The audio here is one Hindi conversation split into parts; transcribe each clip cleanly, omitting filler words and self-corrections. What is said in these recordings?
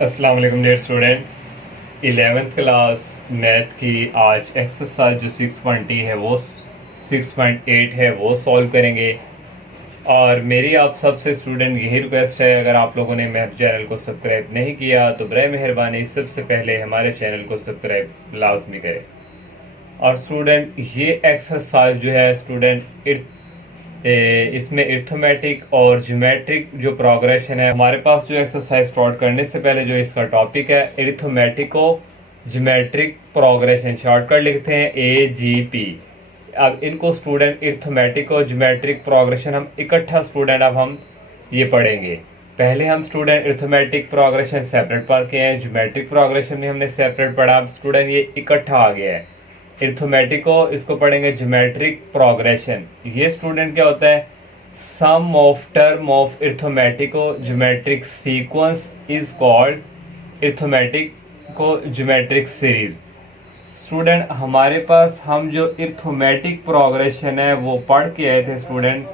अस्सलाम वालेकुम dear student. 11th class math की आज एक्सरसाइज जो 6.0 है वो 6.8 है वो सॉल्व करेंगे। और मेरी आप सबसे स्टूडेंट यही रिक्वेस्ट है, अगर आप लोगों ने मेरे चैनल को सब्सक्राइब नहीं किया तो बराए मेहरबानी सबसे पहले हमारे चैनल को सब्सक्राइब लाजमी करें। और स्टूडेंट ये एक्सरसाइज जो है स्टूडेंट इसमें अरिथमेटिक और ज्योमेट्रिक जो प्रोग्रेशन है, हमारे पास जो एक्सरसाइज स्टार्ट करने से पहले जो इसका टॉपिक है अरिथमेटिको ज्योमेट्रिक प्रोग्रेशन, शॉर्टकट लिखते हैं AGP। अब इनको स्टूडेंट अरिथमेटिक और ज्योमेट्रिक प्रोग्रेशन हम इकट्ठा स्टूडेंट अब हम ये पढ़ेंगे। पहले हम स्टूडेंट अरिथमेटिक प्रोग्रेशन सेपरेट पढ़ के हैं, ज्योमेट्रिक प्रोग्रेशन भी हमने सेपरेट पढ़ा। अब स्टूडेंट ये इकट्ठा आ गया है अरिथमेटिको, इसको पढ़ेंगे ज्योमेट्रिक प्रोग्रेशन। ये स्टूडेंट क्या होता है, sum of term of arithmetico geometric sequence is called arithmetico geometric series. Student हमारे पास हम जो अरिथमेटिक प्रोग्रेशन है वो पढ़ के आए थे स्टूडेंट,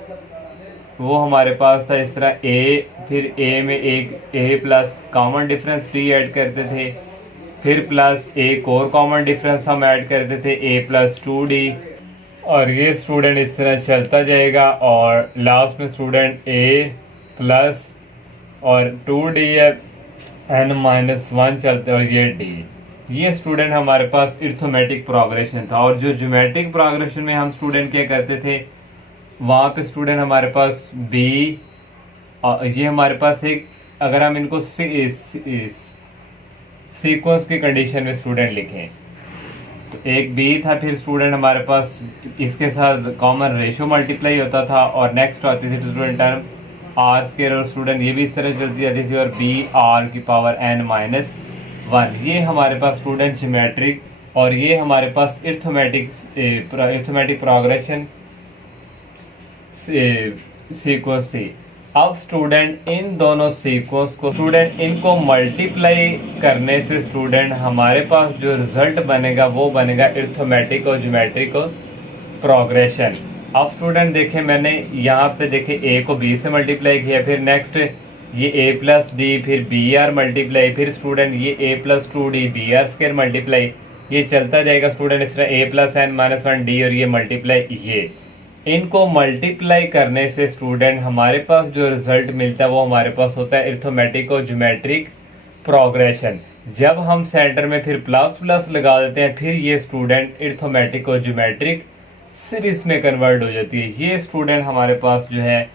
वो हमारे पास था इस तरह A, फिर A में एक A plus common difference B add करते थे, फिर प्लस एक और कॉमन डिफरेंस हम ऐड करते थे A प्लस 2D। और ये स्टूडेंट इस तरह चलता जाएगा और लास्ट में स्टूडेंट A प्लस और 2D है n-1 चलते और ये D। ये स्टूडेंट हमारे पास अरिथमेटिक प्रोग्रेशन था। और जो ज्योमेट्रिक प्रोग्रेशन में हम स्टूडेंट क्या करते थे, वहाँ पे स्टूडेंट हमारे पास B, ये हमारे पास एक, अगर हम इनको सीक्वेंस की कंडीशन में स्टूडेंट लिखें तो एक B था, फिर स्टूडेंट हमारे पास इसके साथ कॉमन रेशियो मल्टीप्लाई होता था और नेक्स्ट आती थी स्टूडेंट टर्म R स्क्वायर, और स्टूडेंट ये भी इस तरह चलती जाती थी और B R की पावर n-1। ये हमारे पास स्टूडेंट ज्योमेट्रिक और ये हमारे पास अरिथमेटिक प्रोग्रेशन सीक्वेंस थी। अब स्टूडेंट इन दोनों सीक्वेंस को स्टूडेंट इनको मल्टीप्लाई करने से स्टूडेंट हमारे पास जो रिजल्ट बनेगा वो बनेगा अरिथमेटिक और ज्योमेट्रिक प्रोग्रेशन। अब स्टूडेंट देखें, मैंने यहाँ पे देखे A को B से मल्टीप्लाई किया, फिर नेक्स्ट ये A प्लस D, फिर BR मल्टीप्लाई, फिर स्टूडेंट ये A plus 2D BR square multiply, ये चलता जाएगा स्टूडेंट इस तरह A प्लस n-1D और ये मल्टीप्लाई ये। इनको मल्टीप्लाई करने से स्टूडेंट हमारे पास जो रिजल्ट मिलता है वो हमारे पास होता है अरिथमेटिक और ज्योमेट्रिक प्रोग्रेशन। जब हम सेंटर में फिर प्लस प्लस लगा देते हैं, फिर ये स्टूडेंट अरिथमेटिक और ज्योमेट्रिक सीरीज में कन्वर्ट हो जाती है। ये स्टूडेंट हमारे पास जो है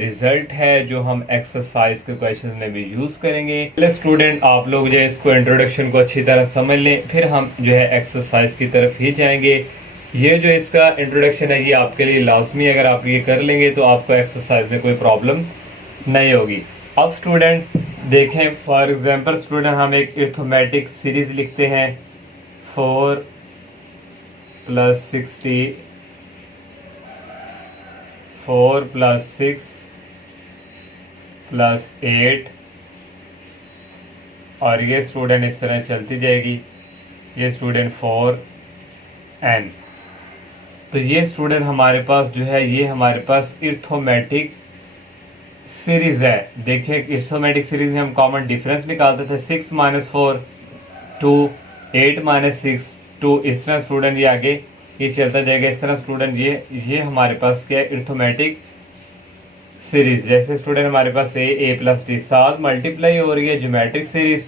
रिजल्ट है जो हम एक्सरसाइज के क्वेश्चन में भी यूज करेंगे। पहले स्टूडेंट आप लोग जो है इसको इंट्रोडक्शन को अच्छी तरह समझ लें, फिर हम जो है एक्सरसाइज की तरफ ही जाएंगे। ये जो इसका इंट्रोडक्शन है ये आपके लिए लाजमी, अगर आप ये कर लेंगे तो आपको एक्सरसाइज में कोई प्रॉब्लम नहीं होगी। अब स्टूडेंट देखें, फॉर एग्जांपल स्टूडेंट हम एक अरिथमेटिक सीरीज लिखते हैं 4 + 60, 4 + 6 + 8, और ये स्टूडेंट इस तरह चलती जाएगी, ये स्टूडेंट 4n। तो ये स्टूडेंट हमारे पास जो है ये हमारे पास अरिथमेटिक सीरीज है। देखिए अरिथमेटिक सीरीज में हम कॉमन डिफरेंस निकालते थे 6 - 4 2, 8 - 6 2, इस तरह स्टूडेंट ये आगे ये चलता जाएगा। इस तरह स्टूडेंट ये हमारे पास क्या है, अरिथमेटिक सीरीज। जैसे स्टूडेंट हमारे पास A प्लस D साथ मल्टीप्लाई हो रही है ज्योमेट्रिक सीरीज,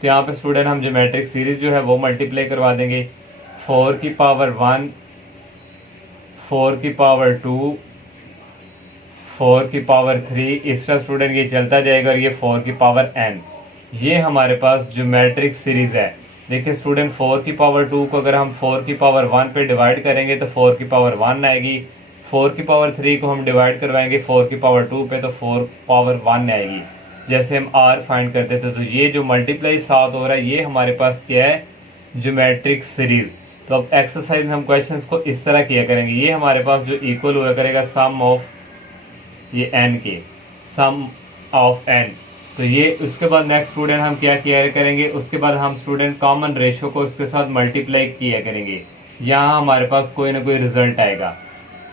तो यहाँ पे स्टूडेंट हम ज्योमेट्रिक सीरीज जो है वो मल्टीप्लाई करवा देंगे। 4 की पावर 1, 4 की पावर 2, 4 की पावर 3, इस तरह स्टूडेंट ये चलता जाएगा और ये 4 की पावर n। ये हमारे पास ज्योमेट्रिक सीरीज है। देखिए स्टूडेंट 4 की पावर 2 को अगर हम 4 की पावर 1 पे डिवाइड करेंगे तो 4 की पावर 1 आएगी। 4 की पावर 3 को हम डिवाइड करवाएंगे 4 की पावर 2 पे तो 4 पावर 1 आएगी। जैसे हम R फाइंड करते थे, तो ये जो मल्टीप्लाई साथ हो रहा है ये हमारे पास क्या है, ज्योमेट्रिक सीरीज। तो अब एक्सरसाइज में हम क्वेश्चंस को इस तरह किया करेंगे। ये हमारे पास जो इक्वल हुआ करेगा सम ऑफ ये n के, सम ऑफ n। तो ये उसके बाद नेक्स्ट स्टूडेंट हम क्या किया करेंगे, उसके बाद हम स्टूडेंट कॉमन रेशो को उसके साथ मल्टीप्लाई किया करेंगे। यहाँ हमारे पास कोई ना कोई रिजल्ट आएगा।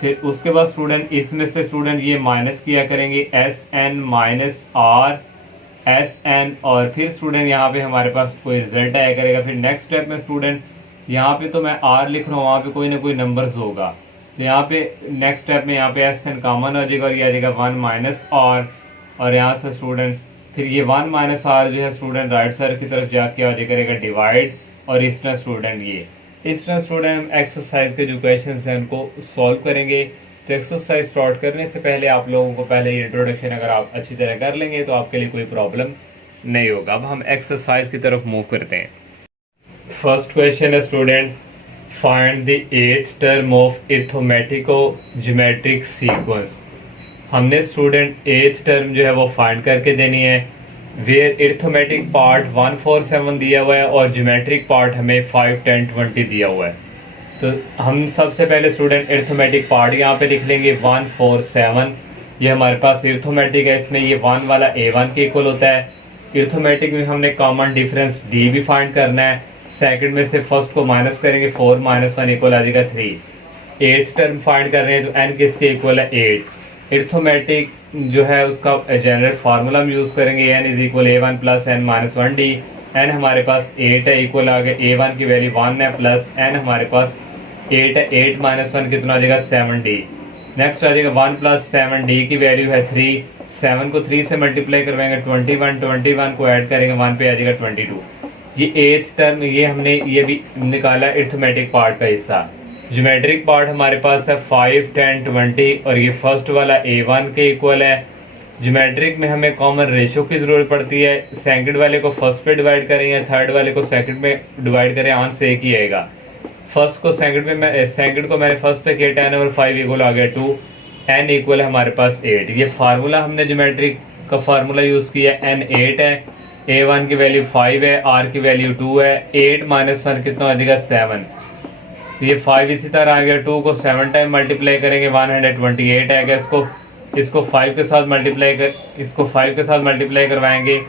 फिर उसके बाद स्टूडेंट इसमें से स्टूडेंट ये माइनस किया करेंगे, SN - R एस एन, और फिर स्टूडेंट यहाँ पे हमारे पास कोई रिजल्ट आया करेगा। फिर नेक्स्ट स्टेप में स्टूडेंट यहाँ पे तो मैं आर लिख रहा हूँ, वहाँ पे कोई ना कोई नंबर्स होगा, तो यहाँ पे नेक्स्ट स्टेप में यहाँ पे एस एन कॉमन हो जाएगा और ये आ जाएगा 1 माइनस आर, और यहाँ से स्टूडेंट फिर ये 1 माइनस आर जो है स्टूडेंट राइट साइड की तरफ जाके आ जाएगा करेगा डिवाइड, और इस तरह स्टूडेंट ये इस तरह स्टूडेंट हम एक्सरसाइज के जो क्वेश्चन हैं उनको सॉल्व करेंगे। तो एक्सरसाइज स्टार्ट करने से पहले आप लोगों को पहले इंट्रोडक्शन अगर आप अच्छी तरह कर लेंगे तो आपके लिए कोई प्रॉब्लम नहीं होगा। अब हम एक्सरसाइज की तरफ मूव करते हैं। फर्स्ट क्वेश्चन है student, find the nth term of arithmetico geometric sequence. हमने स्टूडेंट एथ टर्म जो है वो फाइंड करके देनी है, वेयर अरिथमेटिक पार्ट 147 दिया हुआ है और ज्योमेट्रिक पार्ट हमें 5, 10, 20 दिया हुआ है। तो हम सबसे पहले स्टूडेंट अरिथमेटिक पार्ट यहाँ पे लिख लेंगे 147, ये हमारे पास अरिथमेटिक है, इसमें ये 1 वाला A1 के इक्वल होता है। अरिथमेटिक में हमने कॉमन डिफरेंस D भी फाइंड करना है, सेकंड में से फर्स्ट को माइनस करेंगे, 4 - 1 इक्वल आ जाएगा 3। एथ टर्म फाइंड कर रहे हैं तो n किसके इक्वल है 8। अरिथमेटिक जो है उसका जनरल फार्मूला हम यूज़ करेंगे, n is equal A1 plus n minus 1D। n हमारे पास 8 है, इक्वल आ गया A1 की वैल्यू 1 है, प्लस n हमारे पास 8 है, 8 माइनस 1 कितना आ जाएगा 7D। नेक्स्ट आ जाएगा 1 प्लस 7D की वैल्यू है 3, 7 को 3 से मल्टीप्लाई करवाएंगे 21, 21 को ऐड करेंगे 1 पे आ जाएगा 22। ये एथ टर्म ये हमने ये भी निकाला अरिथमेटिक पार्ट का हिस्सा। ज्योमेट्रिक पार्ट हमारे पास है 5, 10, 20 और ये फर्स्ट वाला A1 के इक्वल है। ज्योमेट्रिक में हमें कॉमन रेशो की ज़रूरत पड़ती है, सेकंड वाले को फर्स्ट पे डिवाइड करें या थर्ड वाले को सेकंड में डिवाइड करें, आंसर एक ही आएगा। फर्स्ट को सेकंड में मैं सेकंड को मैंने फर्स्ट पे किया, 10 और 5 इक्वल आ गया 2, n इक्वल है हमारे पास 8। ये फार्मूला हमने ज्योमेट्रिक का फार्मूला यूज़ किया, n 8 है, A1 की वैल्यू 5 है, R की वैल्यू 2 है, 8 माइनस 1 कितना आ जाएगा 7। ये 5 इसी तरह आ गया, 2 को 7 टाइम मल्टीप्लाई करेंगे 128 आएगा। इसको 5 के साथ मल्टीप्लाई करवाएंगे,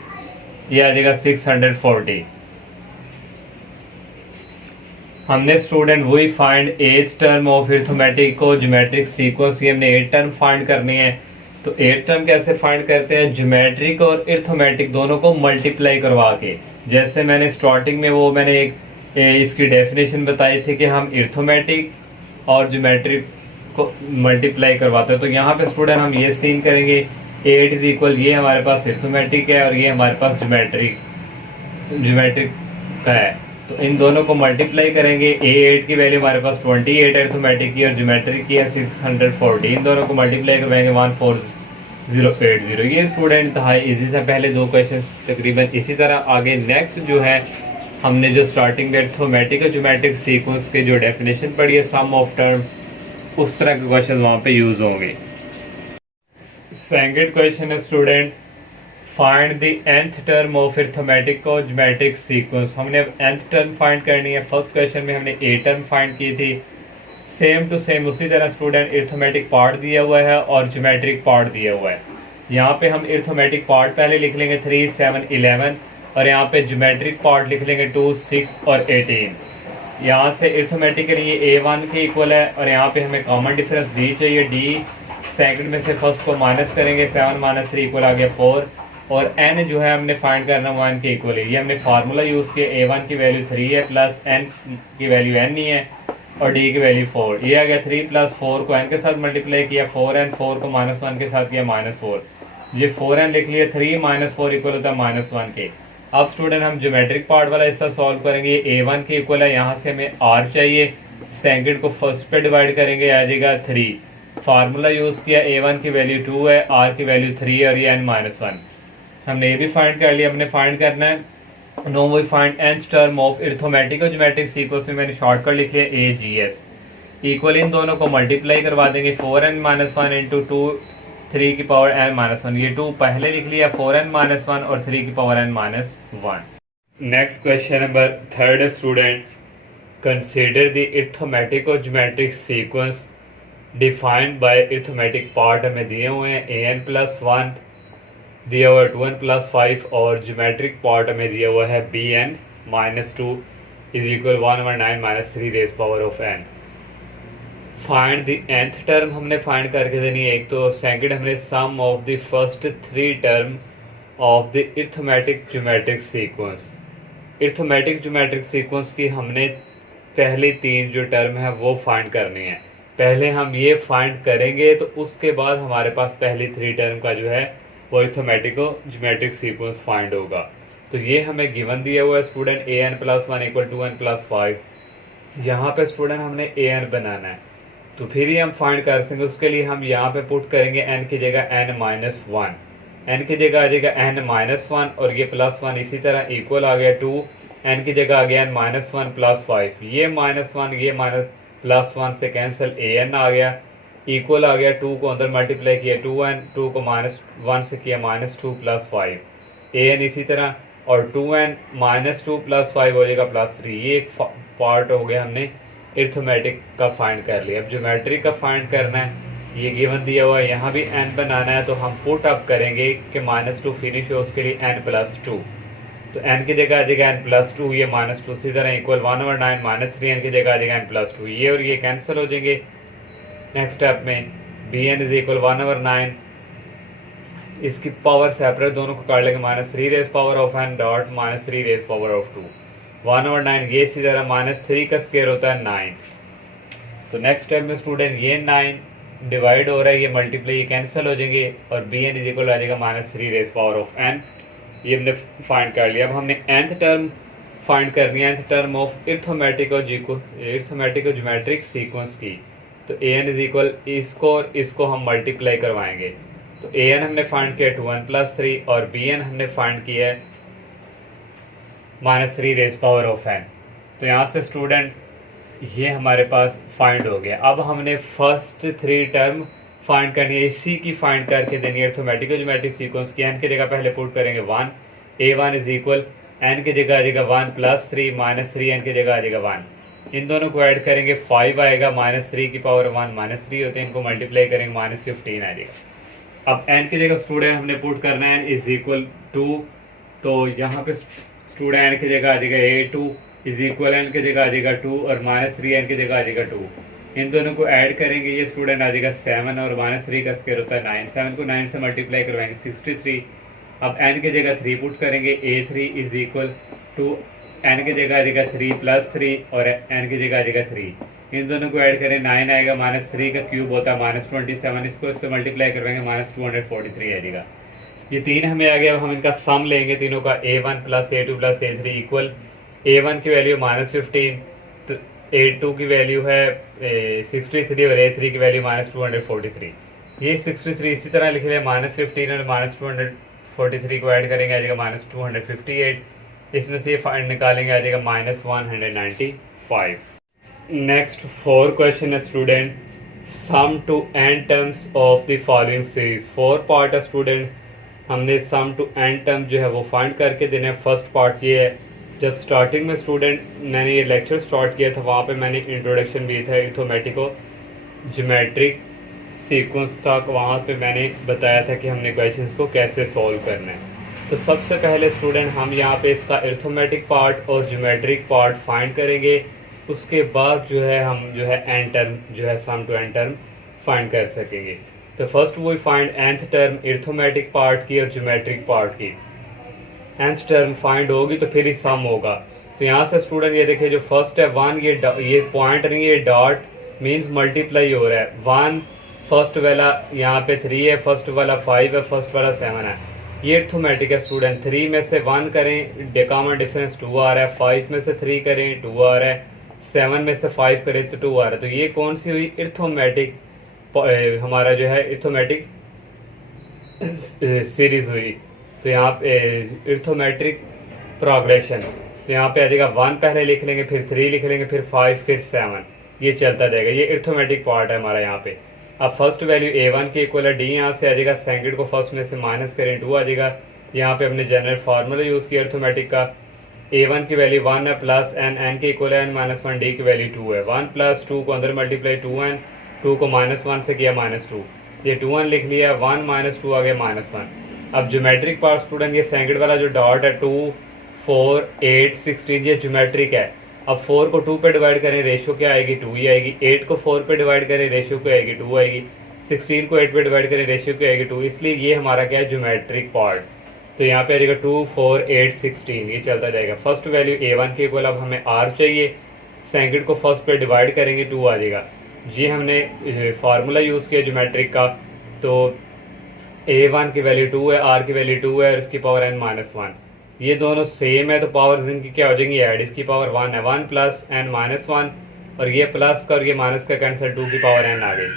ये आ जाएगा 640। हमने स्टूडेंट वही फाइंड एथ टर्म ऑफ अरिथमेटिक को ज्योमेट्रिक सीक्वेंस, ये हमने 8 टर्म फाइंड करनी है। तो 8 टर्म कैसे फाइंड करते हैं, ज्योमेट्रिक और अरिथमेटिक दोनों को मल्टीप्लाई करवा के। जैसे मैंने स्टार्टिंग में मैंने एक इसकी डेफिनेशन बताई थी कि हम अरिथमेटिक और ज्योमेट्रिक को मल्टीप्लाई करवाते हैं। तो यहाँ पे स्टूडेंट हम ये सीन करेंगे, 8 इज इक्वल ये हमारे पास अरिथमेटिक है और ये हमारे पास ज्योमेट्रिक है। तो इन दोनों को मल्टीप्लाई करेंगे, A8 की वैल्यू हमारे पास 28 अरिथमेटिक की और ज्योमेट्रिक की है 640। इन दोनों को मल्टीप्लाई करवाएंगे 14080। ये स्टूडेंट था इजी से पहले 2 क्वेश्चन तकरीबन इसी तरह। आगे नेक्स्ट जो है हमने जो स्टार्टिंग में अरिथमेटिक और ज्योमेट्रिक सीक्वेंस के जो डेफिनेशन पढ़ी है, सम ऑफ टर्म, उस तरह के क्वेश्चन वहाँ पे यूज होंगे। सेकंड क्वेश्चन है student, find the nth term of arithmetic और ज्योमेट्रिक सीक्वेंस। हमने अब nth टर्म फाइंड करनी है। फर्स्ट क्वेश्चन में हमने A टर्म फाइंड की थी, सेम टू सेम उसी तरह स्टूडेंट अरिथमेटिक पार्ट दिया हुआ है और ज्योमेट्रिक पार्ट दिया हुआ है। यहाँ पे हम अरिथमेटिक पार्ट पहले लिख लेंगे 3, 7, 11 और यहाँ पे ज्योमेट्रिक पार्ट लिख लेंगे 2, 6 और 18। यहाँ से अरिथमेटिक के लिए A1 के इक्वल है और यहाँ पे हमें कॉमन डिफरेंस D चाहिए, D सेकंड में से फर्स्ट को माइनस करेंगे, 7 - 3 इक्वल आ गया 4 और n जो है हमने फाइंड करना 1 के इक्वल है। ये हमने फार्मूला यूज़ किया, A1 की वैल्यू 3 है प्लस n की वैल्यू n ही है और D की वैल्यू 4। ये आ गया 3 + 4 को n के साथ मल्टीप्लाई किया, 4n, 4 को -1 के साथ किया -4। ये 4n लिख लिया, 3 - 4 इक्वल होता है -1 के। अब स्टूडेंट हम ज्योमेट्रिक पार्ट वाला हिस्सा सॉल्व करेंगे। A1 के इक्वल है, यहाँ से हमें R चाहिए, सेकंड को फर्स्ट पे डिवाइड करेंगे, आ जाएगा 3। फार्मूला यूज़ किया, A1 की वैल्यू 2 है, R की वैल्यू 3 है और ये n - 1। हमने ये भी फाइंड कर लिया। हमने फाइंड करना है no we find nth term of arithmetic और ज्योमेट्रिक सीक्वेंस में मैंने शॉर्टकट लिख लिया AGS इक्वल, इन दोनों को मल्टीप्लाई करवा देंगे, 4n - 1 इंटू 2 3 की पावर n - 1। ये 2 पहले लिख लिया, 4n - 1 और 3 की power n - 1। Next question number 3 student, consider the arithmetic और geometric sequence defined by arithmetic part हमें दिए हुए हैं, an + 1 दिया हुआ है, 2n + 5 और ज्योमेट्रिक पार्ट हमें दिया हुआ है bn - 2 is equal 119 - 3 raise power of n। Find the nth term हमने फाइंड करके देनी है एक तो, सेकंड हमने sum of the first 3 term of the arithmetic geometric sequence. Arithmetic geometric sequence की हमने पहली तीन जो टर्म है वो फाइंड करनी है। पहले हम ये फाइंड करेंगे तो उसके बाद हमारे पास पहली थ्री टर्म का जो है वो अरिथमेटिक ज्योमेट्रिक सीक्वेंस फाइंड होगा। तो ये हमें गिवन दिया हुआ है स्टूडेंट an+1 = 2n+5। यहाँ पे स्टूडेंट हमने an बनाना है, तो फिर ही हम फाइंड कर सकेंगे। उसके लिए हम यहाँ पे पुट करेंगे n की जगह n-1, n की जगह आ जाएगा n-1 और ये +1, इसी तरह इक्वल आ गया 2, n की जगह आ गया n-1 + 5, ये -1 ये +1 से कैंसिल, an आ गया, इक्वल आ गया 2 को अंदर मल्टीप्लाई किया 2n, 2 को -1 से किया -2 + 5, an इसी तरह, और 2n -2 + 5 हो जाएगा +3। ये एक पार्ट हो गया, हमने अरिथमेटिक का फाइंड कर लिया। अब ज्योमेट्री का फाइंड करना है, ये गिवन दिया हुआ है, यहाँ भी n बनाना है, तो हम पुट अप करेंगे कि -2 फिनिश हो, उसके लिए n+2, तो n की जगह आ जाएगा n+2, ये -2 इसी तरह इक्वल 1/9 -3, n की जगह आ जाएगा n+2, ये और ये कैंसिल हो जाएंगे। नेक्स्ट स्टेप में bn = 1/9, इसकी पावर सेपरेट दोनों को काट लेंगे, -3 डॉट -3 1/9, ये इसी तरह -3 का स्क्वायर होता है 9। तो नेक्स्ट स्टेप में स्टूडेंट ये 9 डिवाइड हो रहा है, ये मल्टीप्लाई, ये कैंसिल हो जाएंगे, और bn = आ जाएगा -3n। ये हमने फाइंड कर लिया। अब हमने nth टर्म फाइंड करनी है, nth टर्म ऑफ अरिथमेटिक और ज्योमेट्रिक सीक्वेंस की। तो an इसको हम मल्टीप्लाई करवाएंगे। तो an हमने फाइंड किया 2n + 3 और bn हमने फाइंड किया है -3n। तो यहाँ से स्टूडेंट ये हमारे पास फाइंड हो गया। अब हमने फर्स्ट थ्री टर्म फाइंड करनी है, इसी की फाइंड करके देनी है अरिथमेटिक और ज्योमेट्रिक सीक्वेंस की। n की जगह पहले पुट करेंगे 1, a1 = n की जगह आ जाएगा 1 + 3 -3, n की जगह आ जाएगा 1। इन दोनों को ऐड करेंगे 5 आएगा, -3 की पावर 1 -3 होते हैं, इनको मल्टीप्लाई करेंगे -15 आ जाएगा। अब n की जगह स्टूडेंट हमने पुट करना है n = 2, तो यहाँ पे स्टूडेंट n की जगह आ जाएगा a2 n की जगह आ जाएगा 2 और -3n की जगह आ जाएगा 2। इन दोनों को ऐड करेंगे, ये स्टूडेंट आ जाएगा 7 और -3 का स्क्वायर होता है 9, 7 को 9 से मल्टीप्लाई करवाएंगे 63। अब n की जगह 3 पुट करेंगे, a3 = n की जगह आ जाएगा 3 + 3 और n की जगह आ जाएगा 3। इन दोनों को ऐड करें, 9 आएगा, -3 का क्यूब होता है -27, इसको इससे मल्टीप्लाई करवाएंगे -243 आ जाएगा। ये तीन हमें आ गया। अब हम इनका सम लेंगे तीनों का, a1 + a2 + a3 equal a1 की वैल्यू -15, a2 की वैल्यू है 63 और a3 की वैल्यू -243। ये 63 इसी तरह लिख लें, -15 और -243 को ऐड करेंगे, आ जाएगा -258। इसमें से ये फाइंड निकालेंगे, आ जाएगा -195। नेक्स्ट 4 क्वेश्चन है student, sum to n terms of the following series. 4 part है स्टूडेंट, हमने सम टू n टर्म जो है वो फाइंड करके देने। फर्स्ट पार्ट ये है, जब स्टार्टिंग में स्टूडेंट मैंने ये लेक्चर स्टार्ट किया था, वहाँ पे मैंने इंट्रोडक्शन भी था अरिथमेटिक और ज्योमेट्रिक सीक्वेंस तक, वहाँ पे मैंने बताया था कि हमने क्वेश्चंस को कैसे सॉल्व करना है। तो सबसे पहले स्टूडेंट हम यहाँ पे इसका अरिथमेटिक पार्ट और ज्योमेट्रिक पार्ट फाइंड करेंगे, उसके बाद जो है हम जो है n टर्म जो है sum to n term find कर सकेंगे। तो first we find nth term arithmetic part की और ज्योमेट्रिक पार्ट की। nth टर्म फाइंड होगी तो फिर ही सम होगा। तो यहाँ से स्टूडेंट ये देखिए, जो फर्स्ट है 1, ये पॉइंट नहीं, ये डॉट मींस मल्टीप्लाई हो रहा है। 1 फर्स्ट वाला यहाँ पे 3 है, फर्स्ट वाला 5 है, फर्स्ट वाला 7 है। ये अरिथमेटिक है स्टूडेंट। 3 में से 1 करें, कॉमन डिफरेंस 2 आ रहा है, 5 में से 3 करें 2 आ रहा है, 7 में से 5 करें तो 2 आ रहा है। तो ये कौन सी हुई, अरिथमेटिक हमारा जो है अरिथमेटिक सीरीज हुई। तो यहाँ पे अरिथमेटिक प्रोग्रेशन, तो यहाँ पे आ जाएगा 1 पहले लिख लेंगे, फिर 3 लिख लेंगे, फिर 5, फिर 7, ये चलता जाएगा। ये अरिथमेटिक पार्ट है हमारा यहाँ पे। अब फर्स्ट वैल्यू a1 की इक्वल है d, यहाँ से आ जाएगा, सेकंड को फर्स्ट में से माइनस करें 2 आ जाएगा। यहाँ पे हमने जनरल फार्मूला यूज़ किया अरिथमेटिक का, a1 की वैल्यू 1 है प्लस n की इक्वल है n-1, d की वैल्यू 2 है। 1 + 2 को अंदर मल्टीप्लाई 2n, 2 को -1 से किया -2, ये 2n लिख लिया, 1 - 2 आ गया -1। अब ज्योमेट्रिक पार्ट स्टूडेंट, ये सेकंड वाला जो डॉट है 2, 4, 8, 16, ये ज्योमेट्रिक है। अब 4 को 2 पे डिवाइड करें, रेशियो क्या आएगी, 2 ही आएगी। 8 को 4 पे डिवाइड करें, रेशियो क्या आएगी, 2 आएगी। 16 को 8 पे डिवाइड करें, रेशियो क्या आएगी, 2। इसलिए ये हमारा क्या है, ज्योमेट्रिक पार्ट। तो यहाँ पे आ जाएगा 2 4 8 16, ये चलता जाएगा। फर्स्ट वैल्यू A1 के इक्वल अब हमें R चाहिए, सेकंड को फर्स्ट पे डिवाइड करेंगे 2 आ जाएगा। ये हमने फार्मूला यूज़ किया ज्योमेट्रिक का, तो A1 की वैल्यू 2 है, R की वैल्यू 2 है और इसकी पावर n-1, ये दोनों सेम है तो पावर्स इनकी क्या हो जाएंगी ऐड, इसकी पावर 1 है, 1 प्लस n-1 और ये प्लस का और ये माइनस का कैंसिल, 2 की पावर n आ गई।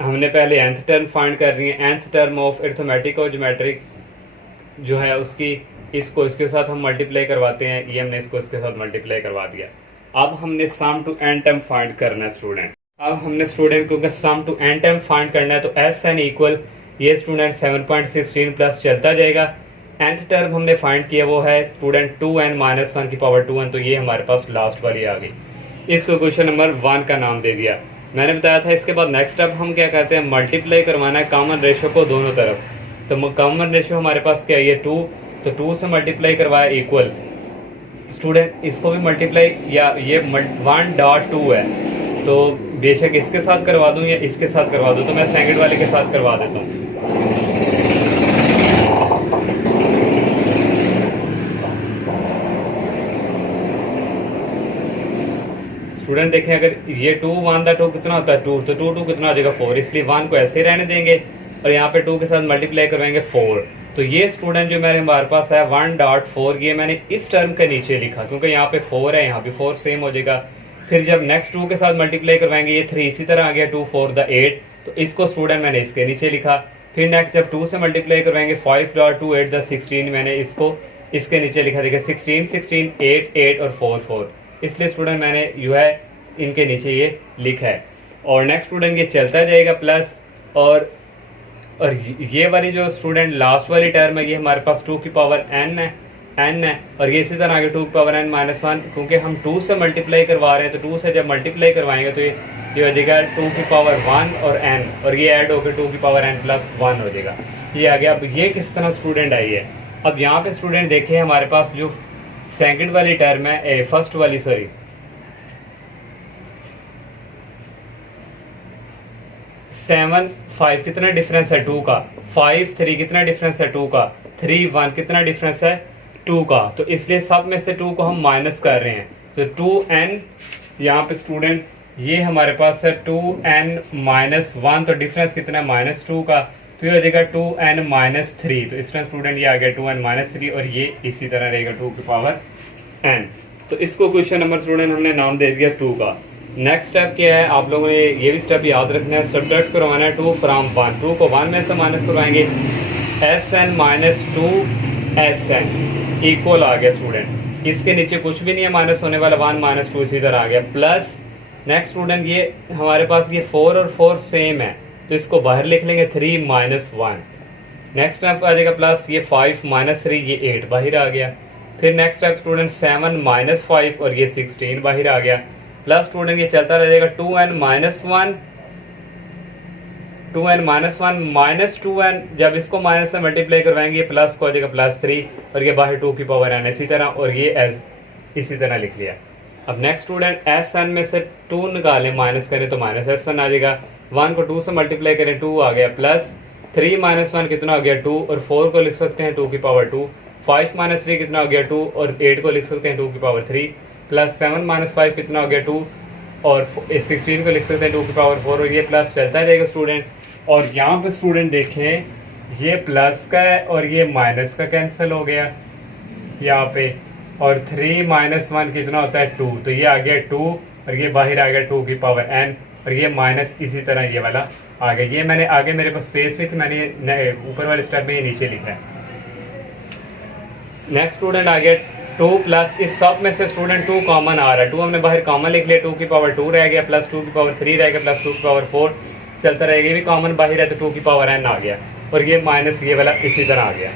हमने पहले nth टर्म फाइंड कर रही है, nth टर्म ऑफ अरिथमेटिक और ज्योमेट्रिक जो है उसकी इसको इसके साथ हम मल्टीप्लाई करवाते हैं, ये हमने इसको इसके साथ मल्टीप्लाई करवा दिया। अब हमने sum to n term find करना है स्टूडेंट। अब हमने स्टूडेंट को सम टू n टर्म फाइंड करना है तो Sn इक्वल ये स्टूडेंट 7.16 प्लस चलता जाएगा। nth टर्म हमने फाइंड किया वो है स्टूडेंट 2n-1 की पावर 2n, तो ये हमारे पास लास्ट वाली आ गई। इसको क्वेश्चन नंबर 1 का नाम दे दिया। मैंने बताया था इसके बाद नेक्स्ट स्टेप हम क्या करते हैं, मल्टीप्लाई करवाना है कॉमन रेशियो को दोनों तरफ। तो कॉमन रेशियो हमारे पास क्या है, ये 2, तो 2 से मल्टीप्लाई करवाया इक्वल स्टूडेंट इसको भी मल्टीप्लाई, या ये 1.2 है तो बेशक इसके साथ करवा दूं या इसके साथ करवा दूं, तो मैं सेकंड वाले के साथ करवा देता हूँ। स्टूडेंट देखें अगर ये 2 1 दा 2 कितना होता है 2, तो 2 2 कितना आ जाएगा 4, इसलिए 1 को ऐसे ही रहने देंगे और यहाँ पे 2 के साथ मल्टीप्लाई करवाएंगे 4। तो ये स्टूडेंट जो मेरे हमारे पास है 1.4, ये मैंने इस टर्म के नीचे लिखा क्योंकि यहाँ पे 4 है, यहाँ पे 4 सेम हो जाएगा। फिर जब नेक्स्ट 2 के साथ मल्टीप्लाई करवाएंगे ये 3 इसी तरह आ गया 2 4 द 8, तो इसको स्टूडेंट मैंने इसके नीचे लिखा। फिर नेक्स्ट जब 2 से मल्टीप्लाई करवाएंगे 5.28 द 16, मैंने इसको इसके नीचे लिखा। देखिए 16 16 8 8 और 4 4, इसलिए स्टूडेंट मैंने जो है इनके नीचे ये लिखा है। और नेक्स्ट स्टूडेंट ये चलता जाएगा प्लस, और ये वाली जो स्टूडेंट लास्ट वाली टर्म है ये हमारे पास 2 की पावर n है और ये इसी तरह आगे 2 की पावर n-1, क्योंकि हम 2 से मल्टीप्लाई करवा रहे हैं तो 2 से जब मल्टीप्लाई करवाएंगे तो ये हो जाएगा 2 की पावर 1 और n, और ये ऐड होकर 2 की पावर n+1 हो जाएगा। ये आ गया। अब ये किस तरह स्टूडेंट आई है, अब यहाँ पे स्टूडेंट देखें हमारे पास जो सेकंड वाली टर्म है, फर्स्ट वाली सॉरी 7 5 कितना डिफरेंस है 2 का, 5 3 कितना डिफरेंस है 2 का, 3 1 कितना डिफरेंस है 2 का, तो इसलिए सब में से 2 को हम माइनस कर रहे हैं। तो 2n यहाँ पे स्टूडेंट ये हमारे पास है 2n-1, तो डिफरेंस कितना है -2 का, तो ये हो जाएगा 2n-3, तो इसमें स्टूडेंट ये आ गया 2n-3 और ये इसी तरह रहेगा 2 की पावर n। तो इसको क्वेश्चन नंबर स्टूडेंट हमने नाम दे दिया 2 का। नेक्स्ट स्टेप क्या है, आप लोगों ने ये भी स्टेप याद रखना है, सब्ट्रैक्ट करवाना है 2 फ्रॉम 1, 2 को 1 में से माइनस करवाएंगे, Sn-2 इक्वल आ गया स्टूडेंट, इसके नीचे कुछ भी नहीं है माइनस होने वाला, 1 -2 इसी तरह आ गया प्लस। नेक्स्ट स्टूडेंट ये हमारे पास ये 4 और 4 सेम है तो इसको बाहर लिख लेंगे 3 -1। नेक्स्ट स्टेप आ जाएगा प्लस ये 5 -3 ये 8 बाहर आ गया। फिर नेक्स्ट स्टेप स्टूडेंट 7 -5 और ये 16 बाहर आ गया प्लस स्टूडेंट ये चलता रहेगा 2n-1 -2n, जब इसको माइनस से मल्टीप्लाई करवाएंगे प्लस को हो जाएगा +3 और ये बाहर 2 की पावर n इसी तरह, और ये एज इसी तरह लिख लिया। अब नेक्स्ट स्टूडेंट Sn में से 2 निकालें, माइनस करें तो -Sn आ जाएगा, 1 को 2 से मल्टीप्लाई करें 2 आ गया प्लस 3 -1 कितना हो गया 2, और 4 को लिख सकते हैं 2 की पावर 2, 5 -3 कितना हो गया 2 और 8 को लिख सकते हैं 2 की पावर 3 प्लस 7 -5 कितना हो गया 2 और 16 को लिख सकते हैं 2 की पावर 4, और ये प्लस चलता रहेगा स्टूडेंट। और यहाँ पे स्टूडेंट देखें ये प्लस का है और ये माइनस का कैंसिल हो गया यहाँ पे, और 3 -1 कितना होता है 2, तो ये आ गया 2 और ये बाहर आ गया 2 की पावर n, और ये माइनस इसी तरह ये वाला आ गया। ये मैंने आगे मेरे पास स्पेस में थी, मैंने ऊपर वाले स्टेप में ये नीचे लिखा है। नेक्स्ट स्टूडेंट आ गया 2 प्लस, इस सब में से स्टूडेंट 2 कॉमन आ रहा है, 2 हमने बाहर कॉमन लिख लिया, 2 की पावर 2 रह गया प्लस 2 की पावर 3 रह गया प्लस 2 की पावर 4 चलता रहेगा, ये भी कॉमन बाहर है तो 2 की पावर n आ गया, और ये माइनस ये वाला इसी तरह आ गया।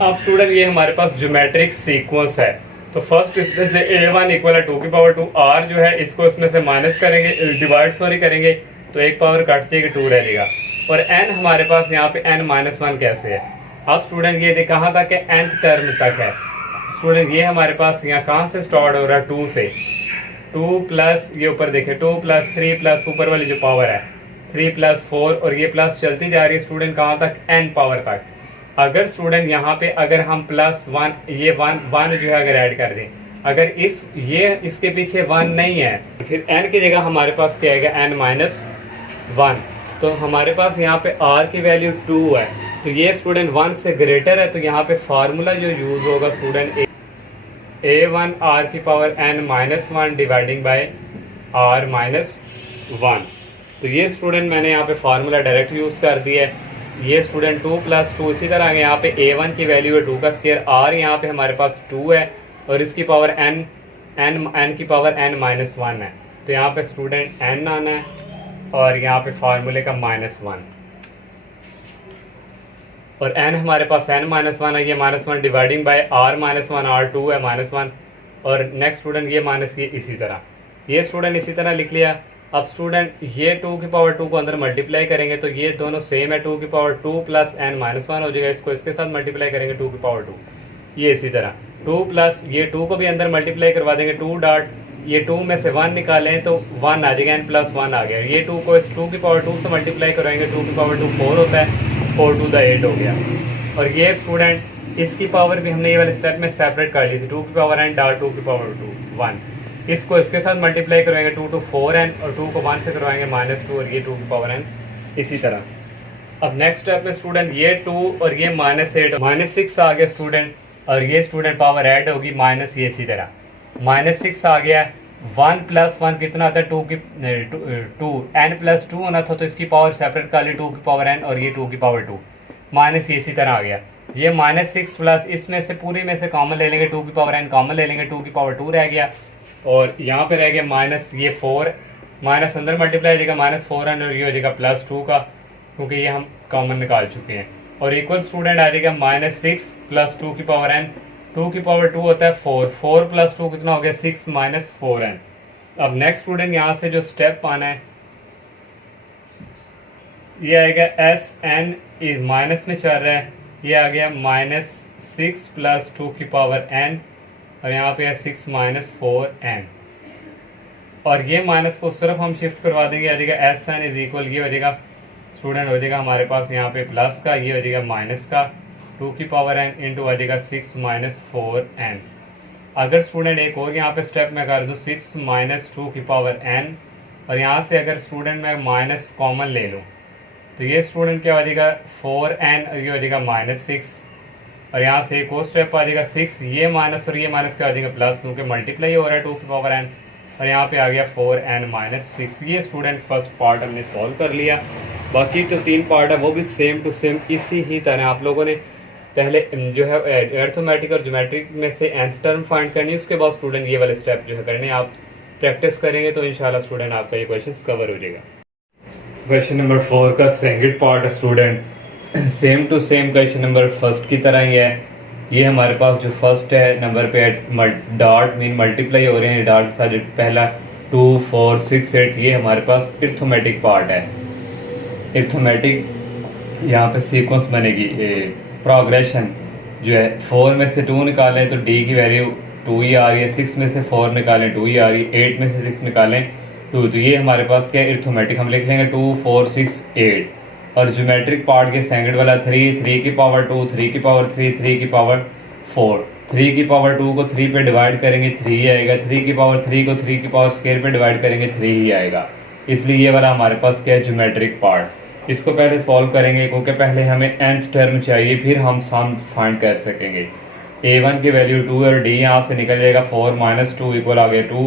अब स्टूडेंट ये हमारे पास ज्योमेट्रिक सीक्वेंस है, तो फर्स्ट इसमें से A1 इक्वल है 2 की पावर 2, R जो है इसको इसमें से माइनस करेंगे, डिवाइड करेंगे तो एक पावर कट जाएगी 2 रह जाएगा, और n हमारे पास यहाँ पे n-1 कैसे है। अब स्टूडेंट ये कहाँ तक है, nth टर्म तक है स्टूडेंट, ये हमारे पास यहाँ कहाँ से स्टार्ट हो रहा है 2 से, 2 प्लस ये ऊपर देखें 2 + 3 प्लस ऊपर वाली जो पावर है 3 + 4 और ये प्लस चलती जा रही है स्टूडेंट कहाँ तक, n पावर तक। अगर स्टूडेंट यहाँ पे अगर हम +1 ये 1 जो है अगर ऐड कर दें, अगर इसके पीछे 1 नहीं है, फिर n की जगह हमारे पास क्या आएगा, n-1। तो हमारे पास यहाँ पे r की वैल्यू 2 है, तो ये स्टूडेंट 1 से ग्रेटर है, तो यहाँ पे फार्मूला जो यूज़ होगा स्टूडेंट a1 r की power n-1 dividing by r-1। तो ये स्टूडेंट मैंने यहाँ पे फार्मूला डायरेक्ट यूज़ कर दिया है। ये स्टूडेंट 2 + 2 इसी तरह आगे यहाँ पे a1 की वैल्यू है 2 का स्क्वायर, r यहाँ पे हमारे पास 2 है और इसकी पावर n की पावर n-1 है। तो यहाँ पे स्टूडेंट n आना है और यहाँ पे फार्मूले का -1 और n हमारे पास n-1 है, ये -1 डिवाइडिंग बाय r-1, r2 है -1 और नेक्स्ट स्टूडेंट ये माइनस ये इसी तरह, ये स्टूडेंट इसी तरह लिख लिया। अब स्टूडेंट ये 2 की पावर 2 को अंदर मल्टीप्लाई करेंगे तो ये दोनों सेम है, 2 की पावर 2 + n-1 हो जाएगा, इसको इसके साथ मल्टीप्लाई करेंगे 2 की पावर 2, ये इसी तरह 2 प्लस ये 2 को भी अंदर मल्टीप्लाई करवा देंगे, 2 डॉट ये 2 में से 1 निकालें तो 1 आ जाएगा, n+1 आ गया। ये 2 को इस 2 की पावर 2 से मल्टीप्लाई करवाएंगे, 2 की पावर 2 4 होता है, 4 2 8 हो गया। और ये स्टूडेंट इसकी पावर भी हमने ये वाले स्टेप में सेपरेट कर ली थी, 2 की पावर n डॉट 2 की पावर 2 1, इसको इसके साथ मल्टीप्लाई करवाएंगे 2 to 4n और 2 को 1 से करवाएंगे -2 और ये 2 की पावर n इसी तरह। अब नेक्स्ट स्टेप में स्टूडेंट ये 2 और ये -8 -6 आ गया स्टूडेंट और ये स्टूडेंट पावर ऐड होगी माइनस ये इसी तरह -6 आ गया। 1 + 1 कितना आता है 2 की 2 n+2 होना था तो इसकी पावर सेपरेट कर ली 2 की पावर n और ये 2 की पावर 2 माइनस ये इसी तरह आ गया। ये -6 प्लस इसमें से पूरी में से कॉमन ले लेंगे 2 की पावर n कॉमन ले लेंगे 2 की पावर 2 रह गया और यहाँ पे रह गया माइनस ये 4 माइनस अंदर मल्टीप्लाई हो जाएगा -4n और ये हो जाएगा +2 का क्योंकि ये हम कॉमन निकाल चुके हैं और इक्वल स्टूडेंट आ जाएगा -6 + 2 की पावर n 2 की पावर 2 होता है 4 + 2 कितना हो गया 6 - 4n। अब नेक्स्ट स्टूडेंट यहाँ से जो स्टेप आना है ये आएगा Sn माइनस में चल रहा है, ये आ गया -6 + 2 की पावर n और यहाँ पे है 6 - 4n और ये माइनस को उस तरफ हम शिफ्ट करवा देंगे, आ जाएगा Sn = ये हो जाएगा स्टूडेंट हो जाएगा हमारे पास यहाँ पे प्लस का, ये हो जाएगा माइनस का 2 की पावर n इंटू आ जाएगा 6 - 4n। अगर स्टूडेंट एक और यहाँ पे स्टेप में कर दूँ 6 - 2 की पावर n और यहाँ से अगर स्टूडेंट मैं माइनस कॉमन ले लूँ तो ये स्टूडेंट क्या हो जाएगा 4n और ये हो जाएगा -6 और यहाँ से एक और स्टेप आ जाएगा 6 ये माइनस और ये माइनस क्या हो जाएगा प्लस क्योंकि मल्टीप्लाई हो रहा है 2 की पावर n और यहाँ पे आ गया 4n - 6। ये स्टूडेंट फर्स्ट पार्ट हमने सॉल्व कर लिया। बाकी जो 3 पार्ट है वो भी सेम टू सेम इसी ही तरह आप लोगों ने पहले जो है अरिथमेटिक और ज्योमेट्रिक में से nth टर्म फाइंड करनी है, उसके बाद स्टूडेंट ये वाले स्टेप जो है करने आप प्रैक्टिस करेंगे तो इंशाल्लाह स्टूडेंट आपका ये क्वेश्चन कवर हो जाएगा। क्वेश्चन नंबर 4 का सेकंड पार्ट है student same to same question number first की तरह ही है। ये हमारे पास जो फर्स्ट है नंबर पे डॉट मीन मल्टीप्लाई हो रहे हैं, डॉट के साथ जो पहला 2 4 6 8 ये हमारे पास अरिथमेटिक पार्ट है। अरिथमेटिक यहाँ पे सीक्वेंस बनेगी प्रोग्रेशन जो है 4 में से 2 निकालें तो d की वैल्यू 2 ही आ रही है, 6 में से 4 निकालें 2 ही आ रही है, 8 में से 6 निकालें 2, तो ये हमारे पास क्या है अरिथमेटिक हम लिख लेंगे 2 4 6 8 और ज्योमेट्रिक पार्ट के सेकंड वाला 3 की पावर 2 3 की पावर 3 3 की पावर 4 3 की पावर 2 को 3 पे डिवाइड करेंगे 3 आएगा, 3 की पावर 3 को 3 की पावर स्क्वायर पे डिवाइड करेंगे 3 ही आएगा, इसलिए ये वाला हमारे पास क्या है ज्योमेट्रिक पार्ट। इसको पहले सॉल्व करेंगे क्योंकि पहले हमें nth टर्म चाहिए फिर हम सम फाइंड कर सकेंगे। a1 की वैल्यू 2 और d यहाँ से निकल जाएगा 4 - 2 इक्वल आ गया 2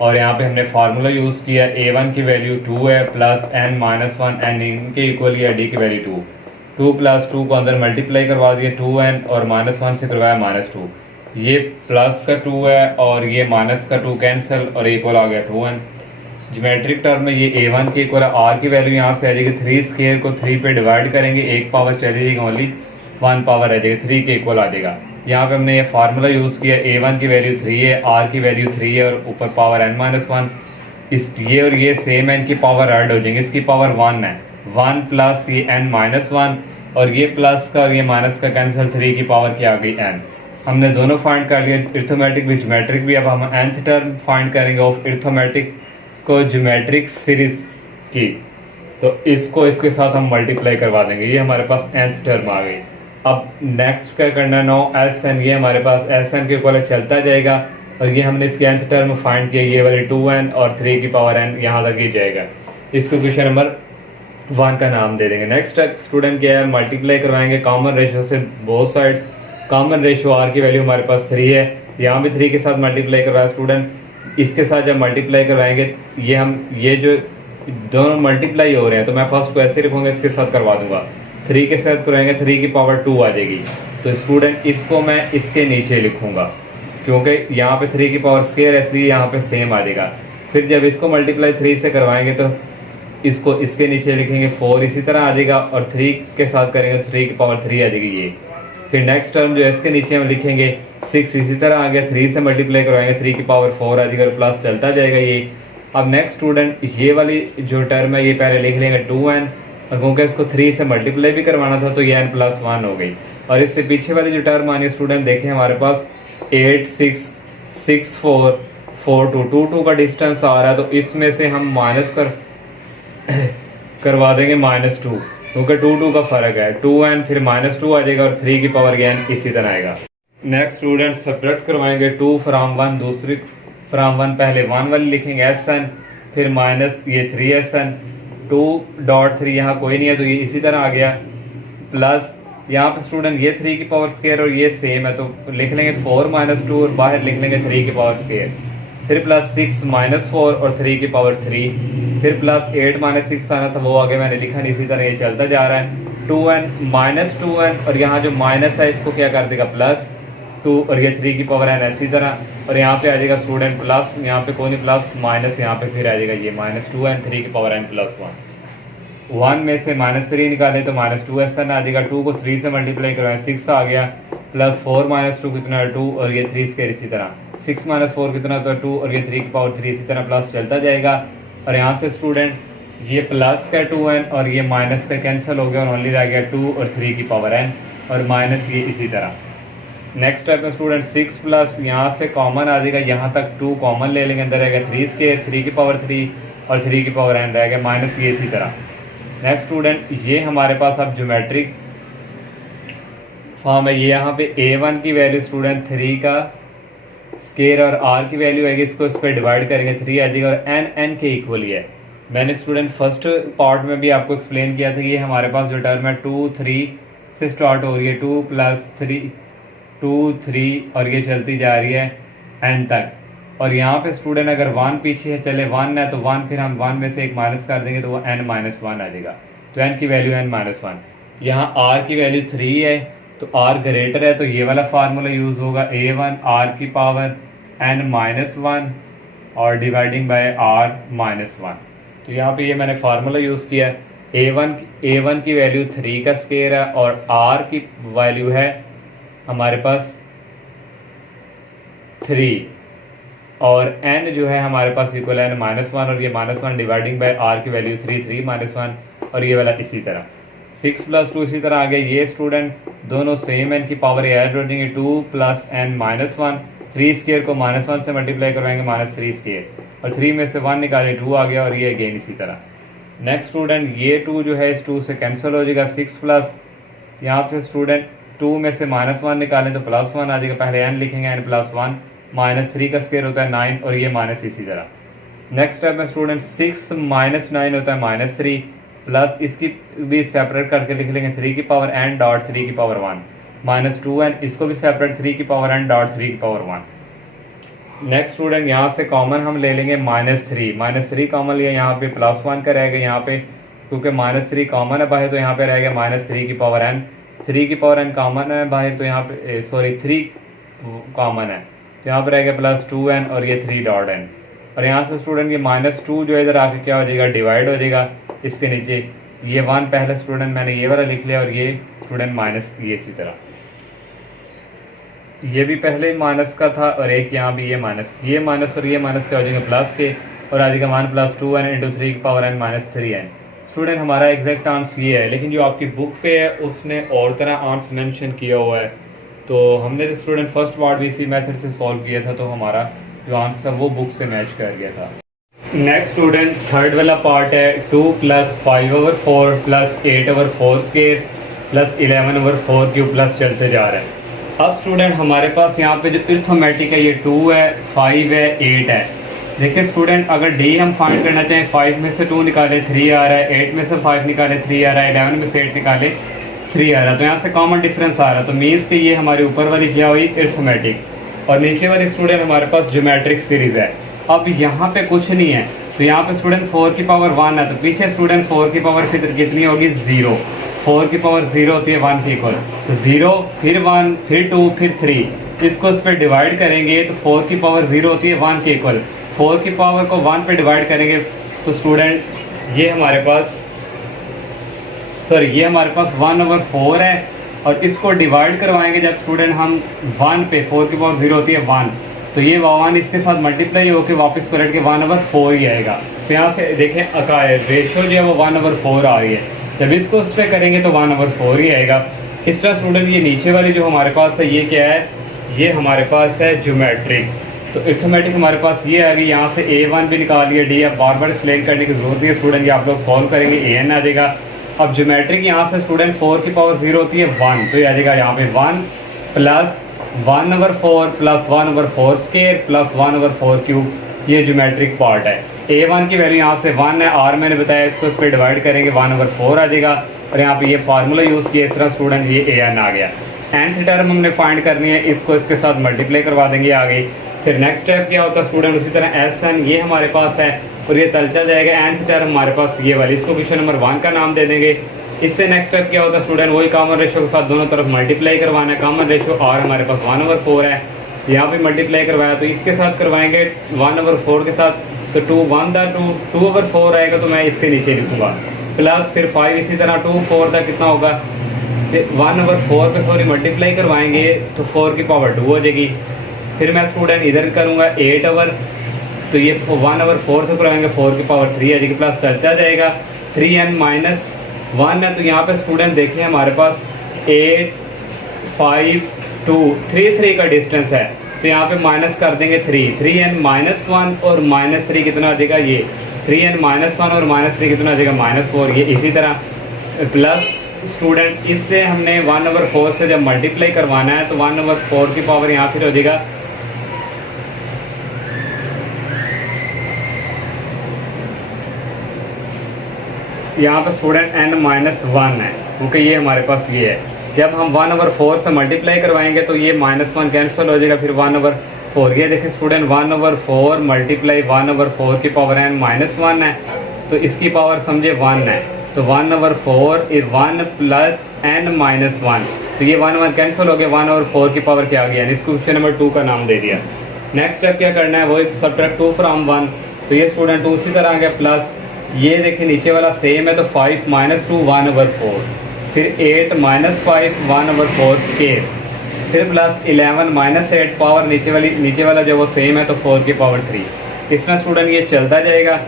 और यहाँ पे हमने फार्मूला यूज़ किया a1 की वैल्यू 2 है प्लस n - 1 n इनके इक्वल या d की वैल्यू 2 + 2 को अंदर मल्टीप्लाई करवा दिया 2n और -1 से करवाया -2, ये प्लस का 2 है और ये माइनस का 2 कैंसिल और इक्वल आ गया 2n। ज्योमेट्रिक टर्म में ये a1 के इक्वल r की वैल्यू यहाँ से आ जाएगी 3 स्क्वायर को 3 पे डिवाइड करेंगे, एक पावर चली जाएगी ओनली 1 पावर आ जाएगा 3 के इक्वल आ जाएगा। यहाँ पे हमने ये फार्मूला यूज़ किया a1 की वैल्यू 3 है, r की वैल्यू 3 है और ऊपर पावर n - 1 इस ये और ये सेम n की पावर ऐड हो जाएंगे, इसकी पावर 1 है 1 प्लस ये n - 1 और ये प्लस का और ये माइनस का कैंसिल 3 की पावर क्या आ गई n। हमने दोनों फाइंड कर लिया अरिथमेटिक भी ज्योमेट्रिक भी। अब हम nth टर्म फाइंड करेंगे ऑफ अरिथमेटिक को ज्योमेट्रिक सीरीज की। तो इसको इसके साथ हम मल्टीप्लाई करवा देंगे, ये हमारे पास nth टर्म आ गई। अब नेक्स्ट क्या करना है, नो एस एन, ये हमारे पास एस एन के इक्वल चलता जाएगा और ये हमने इसकी nth टर्म फाइंड किया, ये वाली 2n और 3 की पावर n यहाँ तक ही जाएगा। इसको क्वेश्चन नंबर 1 का नाम दे देंगे। नेक्स्ट स्टेप स्टूडेंट क्या है, मल्टीप्लाई करवाएंगे कॉमन रेशो से both side. Common ratio r की वैल्यू हमारे पास 3 है, यहाँ भी 3 के साथ मल्टीप्लाई करवाया स्टूडेंट। इसके साथ जब मल्टीप्लाई करवाएंगे ये जो दोनों मल्टीप्लाई हो रहे हैं तो मैं फर्स्ट को ऐसे लिखूंगा, इसके साथ करवा दूंगा। 3 के साथ कराएंगे 3 की पावर 2 आ जाएगी। तो स्टूडेंट इसको मैं इसके नीचे लिखूंगा क्योंकि यहाँ पे 3 की पावर स्क्वायर है, इसलिए यहाँ पे सेम आ जाएगा। फिर जब इसको मल्टीप्लाई 3 से करवाएंगे तो इसको इसके नीचे लिखेंगे 4 इसी तरह आ जाएगा, और 3 के साथ करेंगे 3 की पावर 3 आ जाएगी ये। फिर नेक्स्ट टर्म जो है इसके नीचे हम लिखेंगे 6 इसी तरह आ गया, 3 से मल्टीप्लाई करवाएंगे 3 की पावर 4 आ जाएगा और प्लस चलता जाएगा ये। अब नेक्स्ट स्टूडेंट ये वाली जो टर्म है ये पहले लिख लेंगे 2n, और क्योंकि इसको 3 से मल्टीप्लाई भी करवाना था तो ये n+1 हो गई। और इससे पीछे वाली जो टर्म आनी है स्टूडेंट देखें हमारे पास 8 6 6 4 4 2 2 2 का डिस्टेंस आ रहा है, तो इसमें से हम माइनस करवा देंगे -2 क्योंकि 2 2 का फर्क है। 2n फिर -2 आ जाएगा और 3 की पावर n इसी तरह आएगा। नेक्स्ट स्टूडेंट सब्ट्रैक्ट करवाएंगे 2 फ्रॉम 1, दूसरी फ्रॉम 1 पहले 1 वाली लिखेंगे sn, फिर माइनस ये 3sn, 2.3 यहाँ कोई नहीं है तो ये इसी तरह आ गया, प्लस यहाँ पे स्टूडेंट ये 3 की पावर स्क्वायर और ये सेम है तो लिख लेंगे 4 - 2 और बाहर लिख लेंगे 3 की पावर स्क्वायर, फिर प्लस 6 - 4 और 3 की पावर 3, फिर प्लस 8 - 6 आना था वो आगे मैंने लिखा नहीं, इसी तरह ये चलता जा रहा है। 2n - 2n और यहाँ जो माइनस है इसको क्या कर देगा +2 और ये 3 की पावर n इसी तरह, और यहाँ पे आ जाएगा स्टूडेंट प्लस, यहाँ पे कोई नहीं प्लस माइनस, यहाँ पे फिर आ जाएगा ये -2n 3 की पावर n +1। 1 में से -3 निकालें तो -2sn आ जाएगा, 2 को 3 से मल्टीप्लाई करवाएं 6 आ गया, प्लस 4 - 2 कितना है 2 और ये 3 स्क्वायर इसी तरह, 6 - 4 कितना तो 2 और ये 3 की पावर 3 इसी तरह प्लस चलता जाएगा। और यहाँ से स्टूडेंट ये प्लस का 2n और ये माइनस का कैंसिल हो गया और ओनली रह गया 2 और 3 की पावर n और माइनस ये इसी तरह। नेक्स्ट स्टेप में स्टूडेंट 6 प्लस यहाँ से कॉमन आ जाएगा, यहाँ तक 2 कॉमन ले लेंगे, अंदर रहेगा 3 स्क्वायर 3 की पावर 3 और 3 की पावर n रहेगा माइनस ये इसी तरह। नेक्स्ट स्टूडेंट ये हमारे पास अब ज्योमेट्रिक फॉर्म है, ये यहाँ पे a1 की वैल्यू स्टूडेंट 3 का स्केयर और r की वैल्यू आएगी, इसको इस पर डिवाइड करेंगे 3 आ जाएगा और n के इक्वल ही है। मैंने स्टूडेंट फर्स्ट पार्ट में भी आपको एक्सप्लेन किया था कि ये हमारे पास जो टर्म है 2 3 से स्टार्ट हो रही है, 2 + 3 2 3 और ये चलती जा रही है n तक। और यहाँ पे स्टूडेंट अगर 1 पीछे चले 1 है तो 1 फिर हम 1 में से एक माइनस कर देंगे तो वो n - 1 आ जाएगा, तो n की वैल्यू n - 1। यहाँ r की वैल्यू 3 है तो r ग्रेटर है तो ये वाला फार्मूला यूज़ होगा, a1 r की पावर n - 1 और डिवाइडिंग बाय r - 1। तो यहाँ पे ये मैंने फार्मूला यूज़ किया है, a1 की वैल्यू 3 का स्केयर है और r की वैल्यू है हमारे पास 3 और n जो है हमारे पास इक्वल है n - 1 और ये -1 डिवाइडिंग बाय r की वैल्यू 3 3 - 1 और ये वाला इसी तरह 6 + 2 इसी तरह आ गया। ये स्टूडेंट दोनों सेम n की पावर ऐड हो जाएंगे, 2 + n - 1, 3 स्क्वायर को -1 से मल्टीप्लाई करवाएंगे -3 स्क्वायर और 3 में से 1 निकाले 2 आ गया और ये अगेन इसी तरह। नेक्स्ट स्टूडेंट ये 2 जो है इस 2 से कैंसिल हो जाएगा, 6 प्लस यहाँ से स्टूडेंट 2 में से -1 निकालें तो +1 आ जाएगा, पहले n लिखेंगे n + 1 -3 का स्क्वायर होता है 9 और ये माइनस इसी तरह। नेक्स्ट स्टेप में स्टूडेंट 6 - 9 होता है -3 प्लस इसकी भी सेपरेट करके लिख लेंगे 3 की पावर n डॉट 3 की पावर 1 -2n, इसको भी सेपरेट 3 की पावर n डॉट 3 की पावर 1। नेक्स्ट स्टूडेंट यहाँ से कॉमन हम ले लेंगे -3 कॉमन लिया, यहाँ पे +1 का रहेगा, यहाँ पे क्योंकि -3 कॉमन है बाहर तो यहाँ पे रहेगा -3 की पावर n, 3 की पावर n कॉमन है बाहर तो यहाँ पे 3 कॉमन है तो यहाँ पे रहेगा +2n और ये 3 डॉट n। और यहाँ से स्टूडेंट ये -2 जो है इधर आके क्या हो जाएगा डिवाइड हो जाएगा, इसके नीचे ये 1 पहले स्टूडेंट मैंने ये वाला लिख लिया और ये स्टूडेंट माइनस ये इसी तरह, ये भी पहले माइनस का था और एक यहाँ भी ये माइनस और ये माइनस क्या हो जाएगा प्लस के और आ जाएगा 1 + 2n × 3 की पावर n - 3n। स्टूडेंट हमारा एग्जैक्ट आंसर ये है, लेकिन जो आपकी बुक पे है उसने और तरह आंसर मेंशन किया हुआ है। तो हमने जो स्टूडेंट फर्स्ट पार्ट भी इसी मेथड से सॉल्व किया था तो हमारा जो आंसर वो बुक से मैच कर गया था। नेक्स्ट स्टूडेंट थर्ड वाला पार्ट है 2 plus 5/4 plus 8/4 square plus 11/4 cube plus चलते जा रहा है। अब स्टूडेंट हमारे पास यहाँ पे जो अरिथमेटिक है ये 2 है, 5 है, 8 है। देखिए स्टूडेंट अगर डी हम फाइंड करना चाहें 5 में से 2 निकाले 3 आ रहा है, 8 में से 5 निकाले 3 आ रहा है, 11 में से 8 निकाले 3 आ रहा है, तो यहाँ से कॉमन डिफरेंस आ रहा है। तो मीन्स कि ये हमारी ऊपर वाली क्या हुई अरिथमेटिक और नीचे वाली स्टूडेंट हमारे पास ज्योमेट्रिक सीरीज है। अब यहाँ पे कुछ नहीं है तो यहाँ पे स्टूडेंट 4 की पावर 1 है तो पीछे स्टूडेंट 4 की पावर फिर कितनी होगी 0। 4 की पावर 0 होती है 1 के इक्वल, तो 0 फिर 1 फिर 2 फिर 3, इसको इस पर डिवाइड करेंगे तो 4 की पावर 0 होती है 1 के इक्वल। 4 की पावर को 1 पे डिवाइड करेंगे तो स्टूडेंट ये हमारे पास ये हमारे पास 1/4 है और इसको डिवाइड करवाएंगे जब स्टूडेंट हम 1 पे 4 की पावर 0 होती है 1, तो ये 1 इसके साथ मल्टीप्लाई होकर वापस पलट के 1/4 ही आएगा। तो यहाँ से देखें रेशो जो है वो 1/4 आ रही है, जब इसको उस पर करेंगे तो 1/4 ही आएगा। इस तरह स्टूडेंट ये नीचे वाली जो हमारे पास है ये क्या है, ये हमारे पास है ज्योमेट्रिक। तो अरिथमेटिक हमारे पास ये आ गई, यहाँ से A1 भी निकालिए, डी अब बार बार एक्सप्लेन करने की जरूरत नहीं है स्टूडेंट, ये आप लोग सॉल्व करेंगे AN आ जाएगा। अब ज्योमेट्रिक यहाँ से स्टूडेंट 4 की पावर 0 होती है 1, तो ये आ जाएगा यहाँ पे 1 plus 1/4 plus 1/4 square plus 1/4 cube, ये ज्योमेट्रिक पार्ट है। A1 की वैल्यू यहाँ से 1 है, R मैंने बताया इसको इस पर डिवाइड करेंगे 1/4 आ जाएगा और यहाँ पे ये फार्मूला यूज़ किया, इस तरह स्टूडेंट ये AN आ गया। nth टर्म हमने फाइंड करनी है, इसको इसके साथ मल्टीप्लाई करवा देंगे आगे। फिर नेक्स्ट स्टेप क्या होता है स्टूडेंट, उसी तरह SN ये हमारे पास है और ये चलता जाएगा। nth टर्म हमारे पास ये वाली, इसको क्वेश्चन नंबर 1 का नाम दे देंगे। इससे नेक्स्ट स्टेप क्या होता है स्टूडेंट, वही कॉमन रेशो के साथ दोनों तरफ मल्टीप्लाई करवाना है। कॉमन रेशो R हमारे पास 1/4 है, यहाँ पे मल्टीप्लाई करवाया तो इसके साथ करवाएंगे 1/4 के साथ, तो 2 1 दा 2/4 आएगा, तो मैं इसके नीचे लिखूँगा प्लस फिर 5 इसी तरह 2 4 का कितना होगा 1/4 पे मल्टीप्लाई करवाएंगे तो 4 की पावर 2 हो जाएगी। फिर मैं स्टूडेंट इधर करूँगा 8 तो ये 1/4 से करवाएंगे 4 की पावर 3 आ जाएगी प्लस चलता जाएगा 3n-1 है। तो यहाँ पे स्टूडेंट देखिए हमारे पास 8 5 2 3 का डिस्टेंस है, तो यहाँ पे माइनस कर देंगे 3n-1 और -3 कितना आ जाएगा, ये 3n-1 और -3 कितना आ जाएगा -4। ये इसी तरह प्लस स्टूडेंट इससे हमने 1/4 से जब मल्टीप्लाई करवाना है तो 1/4 की पावर यहाँ फिर हो जाएगा यहाँ पे स्टूडेंट n-1 है, क्योंकि ये हमारे पास ये है। जब हम 1/4 से मल्टीप्लाई करवाएंगे तो ये -1 कैंसिल हो जाएगा, फिर 1/4 ये देखिए स्टूडेंट 1/4 मल्टीप्लाई 1/4 की पावर n-1 है, तो इसकी पावर समझे 1 है, तो 1/4 1 प्लस n-1, तो ये 1 कैंसिल हो गया, 1/4 की पावर क्या आ गया, इसको क्वेश्चन नंबर 2 का नाम दे दिया। नेक्स्ट स्टेप क्या करना है, वही सब्ट्रैक्ट 2 फ्रॉम 1, तो ये स्टूडेंट 2 इसी तरह आ गया प्लस ये देखिए नीचे वाला सेम है तो 5 - 2 1/4, फिर 8 - 5 1/4 स्केयर, फिर प्लस 11 - 8 पावर नीचे वाला जो वो सेम है तो 4 की पावर 3। इस तरह स्टूडेंट ये चलता जाएगा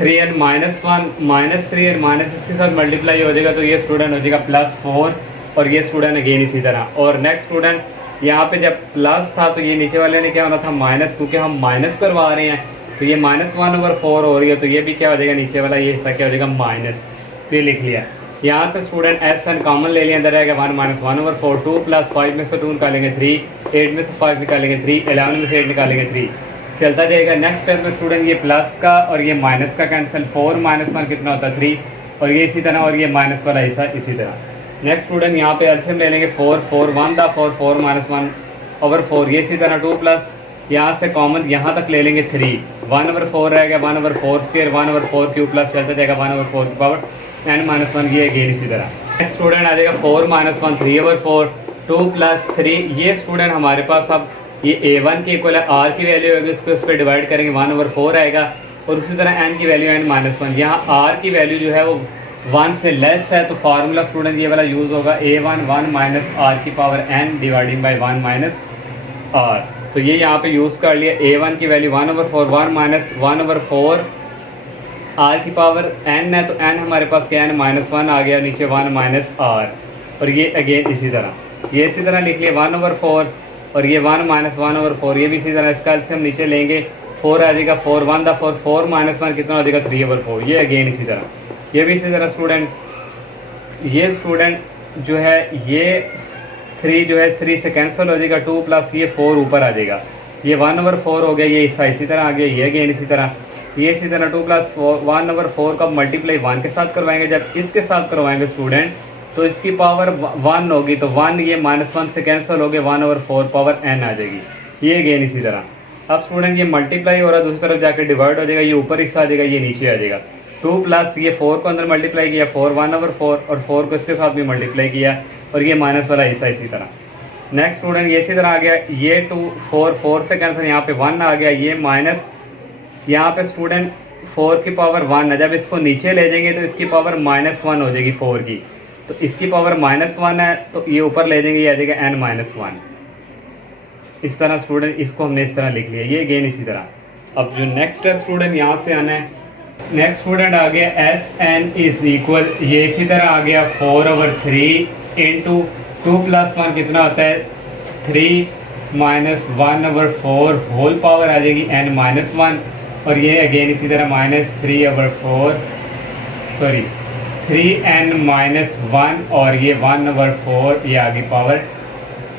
3n - 1 -3n माइनस इसके साथ मल्टीप्लाई हो जाएगा, तो ये स्टूडेंट हो जाएगा +4 और ये स्टूडेंट अगेन इसी तरह। और नेक्स्ट स्टूडेंट यहाँ पे जब प्लस था तो ये नीचे वाले ने क्या होना था माइनस, क्योंकि हम माइनस करवा रहे हैं तो ये -1/4 हो रही है, तो ये भी क्या हो जाएगा नीचे वाला ये हिस्सा क्या हो जाएगा माइनस, तो ये लिख लिया। यहाँ से स्टूडेंट SN कॉमन ले लिया, अंदर रहेगा 1 - 1/4 2 प्लस 5 में से 2 निकालेंगे 3, 8 में से 5 निकालेंगे 3, 11 में से 8 निकालेंगे 3, चलता जाएगा। नेक्स्ट स्टेप में स्टूडेंट ये प्लस का और ये माइनस का कैंसिल, 4 - 1 कितना होता है 3, और ये इसी तरह, और ये माइनस वाला हिस्सा इसी तरह। नेक्स्ट स्टूडेंट यहाँ पे एलसीएम ले लेंगे 4 4 1 दा 4 4 - 1/4, ये इसी तरह 2 प्लस यहाँ से कॉमन यहाँ तक ले लेंगे 3, 1/4 रहेगा 1/4 स्क्वायर 1/4 क्यूब प्लस चलता जाएगा 1/4 की पावर n-1, ये अगेन इसी तरह। नेक्स्ट स्टूडेंट आ जाएगा 4 - 1 3/4 2 प्लस 3, ये स्टूडेंट हमारे पास अब ये A1 की इक्वल है, R की वैल्यू होगी उसको उस पर डिवाइड करेंगे 1/4 आएगा, और उसी तरह n की वैल्यू n-1, यहाँ R की वैल्यू जो है वो 1 से लेस है, तो फार्मूला स्टूडेंट ये वाला यूज़ होगा A1 1 माइनस R की power n dividing by 1 minus R, तो ये यहाँ पे यूज़ कर लिया। A1 की वैल्यू 1/4 1 माइनस 1/4 R की पावर n है, तो n हमारे पास क्या है -1 आ गया, नीचे 1 माइनस R, और ये अगेन इसी तरह, ये इसी तरह लिख लिया 1/4 और ये 1 - 1/4, ये भी इसी तरह, इसका से हम नीचे लेंगे 4 आ जाएगा, 4 1 द 4, 4 माइनस 1 कितना हो जाएगा 3/4। ये अगेन इसी तरह, ये भी इसी तरह स्टूडेंट, ये स्टूडेंट जो है ये 3 जो है 3 से कैंसिल हो जाएगा, 2 प्लस ये 4 ऊपर आ जाएगा, ये 1/4 हो गया, ये हिस्सा इसी तरह आ गया, ये अगेन इसी तरह, ये इसी तरह 2 प्लस 1/4 का मल्टीप्लाई 1 के साथ करवाएंगे। जब इसके साथ करवाएंगे स्टूडेंट तो इसकी पावर 1 होगी, तो 1 ये -1 से कैंसिल हो गया, 1/4 पावर n आ जाएगी, ये अगेन इसी तरह। अब स्टूडेंट ये मल्टीप्लाई हो रहा है, दूसरी तरफ जाकर डिवाइड हो जाएगा, ये ऊपर हिस्सा आ जाएगा, ये नीचे आ जाएगा। 2 प्लस ये 4 को अंदर मल्टीप्लाई किया, 4 1/4 और 4 को इसके साथ भी मल्टीप्लाई किया, और ये माइनस वाला हिस्सा इसी तरह। नेक्स्ट स्टूडेंट ये इसी तरह आ गया, ये 2 4 से कैंसिल, यहाँ पे 1 आ गया, ये माइनस, यहाँ पे स्टूडेंट 4 की पावर 1 है, जब इसको नीचे ले जाएंगे तो इसकी पावर -1 हो जाएगी 4 की, तो इसकी पावर -1 है, तो ये ऊपर ले जाएंगे, ये आ जाएगा n-1। इस तरह स्टूडेंट इसको हमने इस तरह लिख लिया, ये अगेन इसी तरह। अब जो नेक्स्ट स्टेप स्टूडेंट यहाँ से आना है, नेक्स्ट स्टूडेंट आ गया Sn इज इक्वल, ये इसी तरह आ गया 4/3 इंटू 2 प्लस 1 कितना होता है 3 माइनस 1/4 होल पावर आ जाएगी n-1, और ये अगेन इसी तरह -3/4 सॉरी 3n-1 और ये 1/4 ये आगे पावर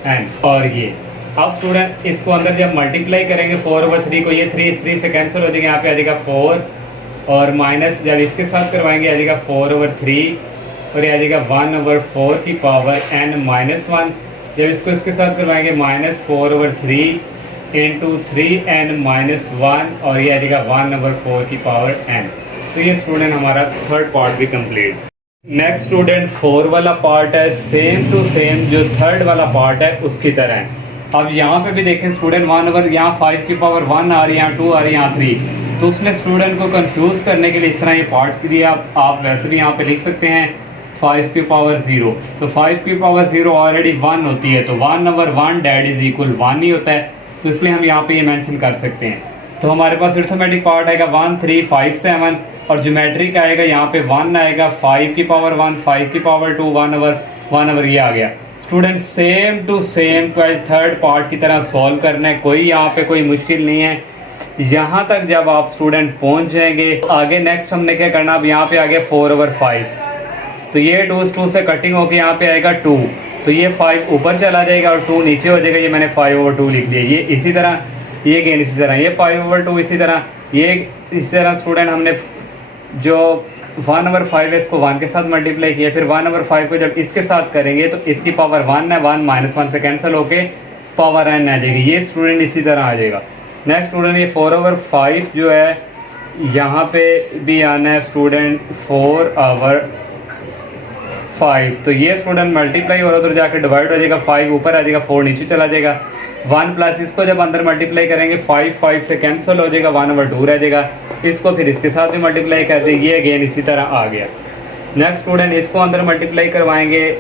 n। और ये अब स्टूडेंट इसको अंदर जब मल्टीप्लाई करेंगे 4/3 को, ये 3 से कैंसिल हो जाएगा, यहाँ पे आ जाएगा 4 और माइनस जब इसके साथ करवाएंगे आ जाएगा 4/3 और ये आ जाएगा 1/4 की पावर n-1। जब इसको इसके साथ करवाएंगे -4/3 इंटू 3n-1 और ये आ जाएगा 1/4 की पावर n। तो ये स्टूडेंट हमारा थर्ड पार्ट भी कंप्लीट। नेक्स्ट स्टूडेंट 4 वाला पार्ट है, सेम टू सेम जो थर्ड वाला पार्ट है उसकी तरह है। अब यहाँ पे भी देखें स्टूडेंट 1 यहाँ 5 की पावर 1 आ रही है, यहाँ 2 आ रही है, यहाँ 3, तो उसने स्टूडेंट को कंफ्यूज करने के लिए इस तरह ये पार्ट दिया। आप वैसे भी यहाँ पे लिख सकते हैं 5 की पावर 0, तो 5 की पावर 0 ऑलरेडी 1 होती है, तो 1/1 डैट इज इक्वल 1 ही होता है, तो इसलिए हम यहाँ पे ये मेंशन कर सकते हैं। तो हमारे पास अरिथमेटिक पार्ट आएगा 1 3 5 7 और ज्योमेट्रिक आएगा यहाँ पे 1 आएगा, 5 की पावर 1 5 की पावर 2 1/1 ये आ गया। Student same to same third part की तरह सॉल्व करना है, कोई यहाँ पे कोई मुश्किल नहीं है। यहाँ तक जब आप स्टूडेंट पहुँच जाएंगे आगे नेक्स्ट हमने क्या करना, अब यहाँ पे आ गया 4/5, तो ये 2 से कटिंग होकर यहाँ पे आएगा 2, तो ये 5 ऊपर चला जाएगा और 2 नीचे हो जाएगा, ये मैंने 5/2 लिख दिया। ये इसी तरह, ये गेन इसी तरह, ये 5/2 इसी तरह, ये इसी तरह स्टूडेंट हमने जो 1/5 है इसको 1 के साथ मल्टीप्लाई किया, फिर 1/5 को जब इसके साथ करेंगे तो इसकी पावर 1 है, 1 -1 से कैंसिल होके पावर n आ जाएगी, ये स्टूडेंट इसी तरह आ जाएगा। नेक्स्ट स्टूडेंट ये 4/5 जो है यहाँ पे भी आना है स्टूडेंट 4/5, तो ये स्टूडेंट मल्टीप्लाई हो रहा है, उधर जाकर डिवाइड हो जाएगा, 5 ऊपर आ जाएगा, 4 नीचे चला जाएगा, 1 प्लस इसको जब अंदर मल्टीप्लाई करेंगे 5 से कैंसिल हो जाएगा, 1/2 रह जाएगा, इसको फिर इसके साथ भी मल्टीप्लाई कर दें, ये अगेन इसी तरह आ गया। नेक्स्ट स्टूडेंट इसको अंदर मल्टीप्लाई करवाएंगे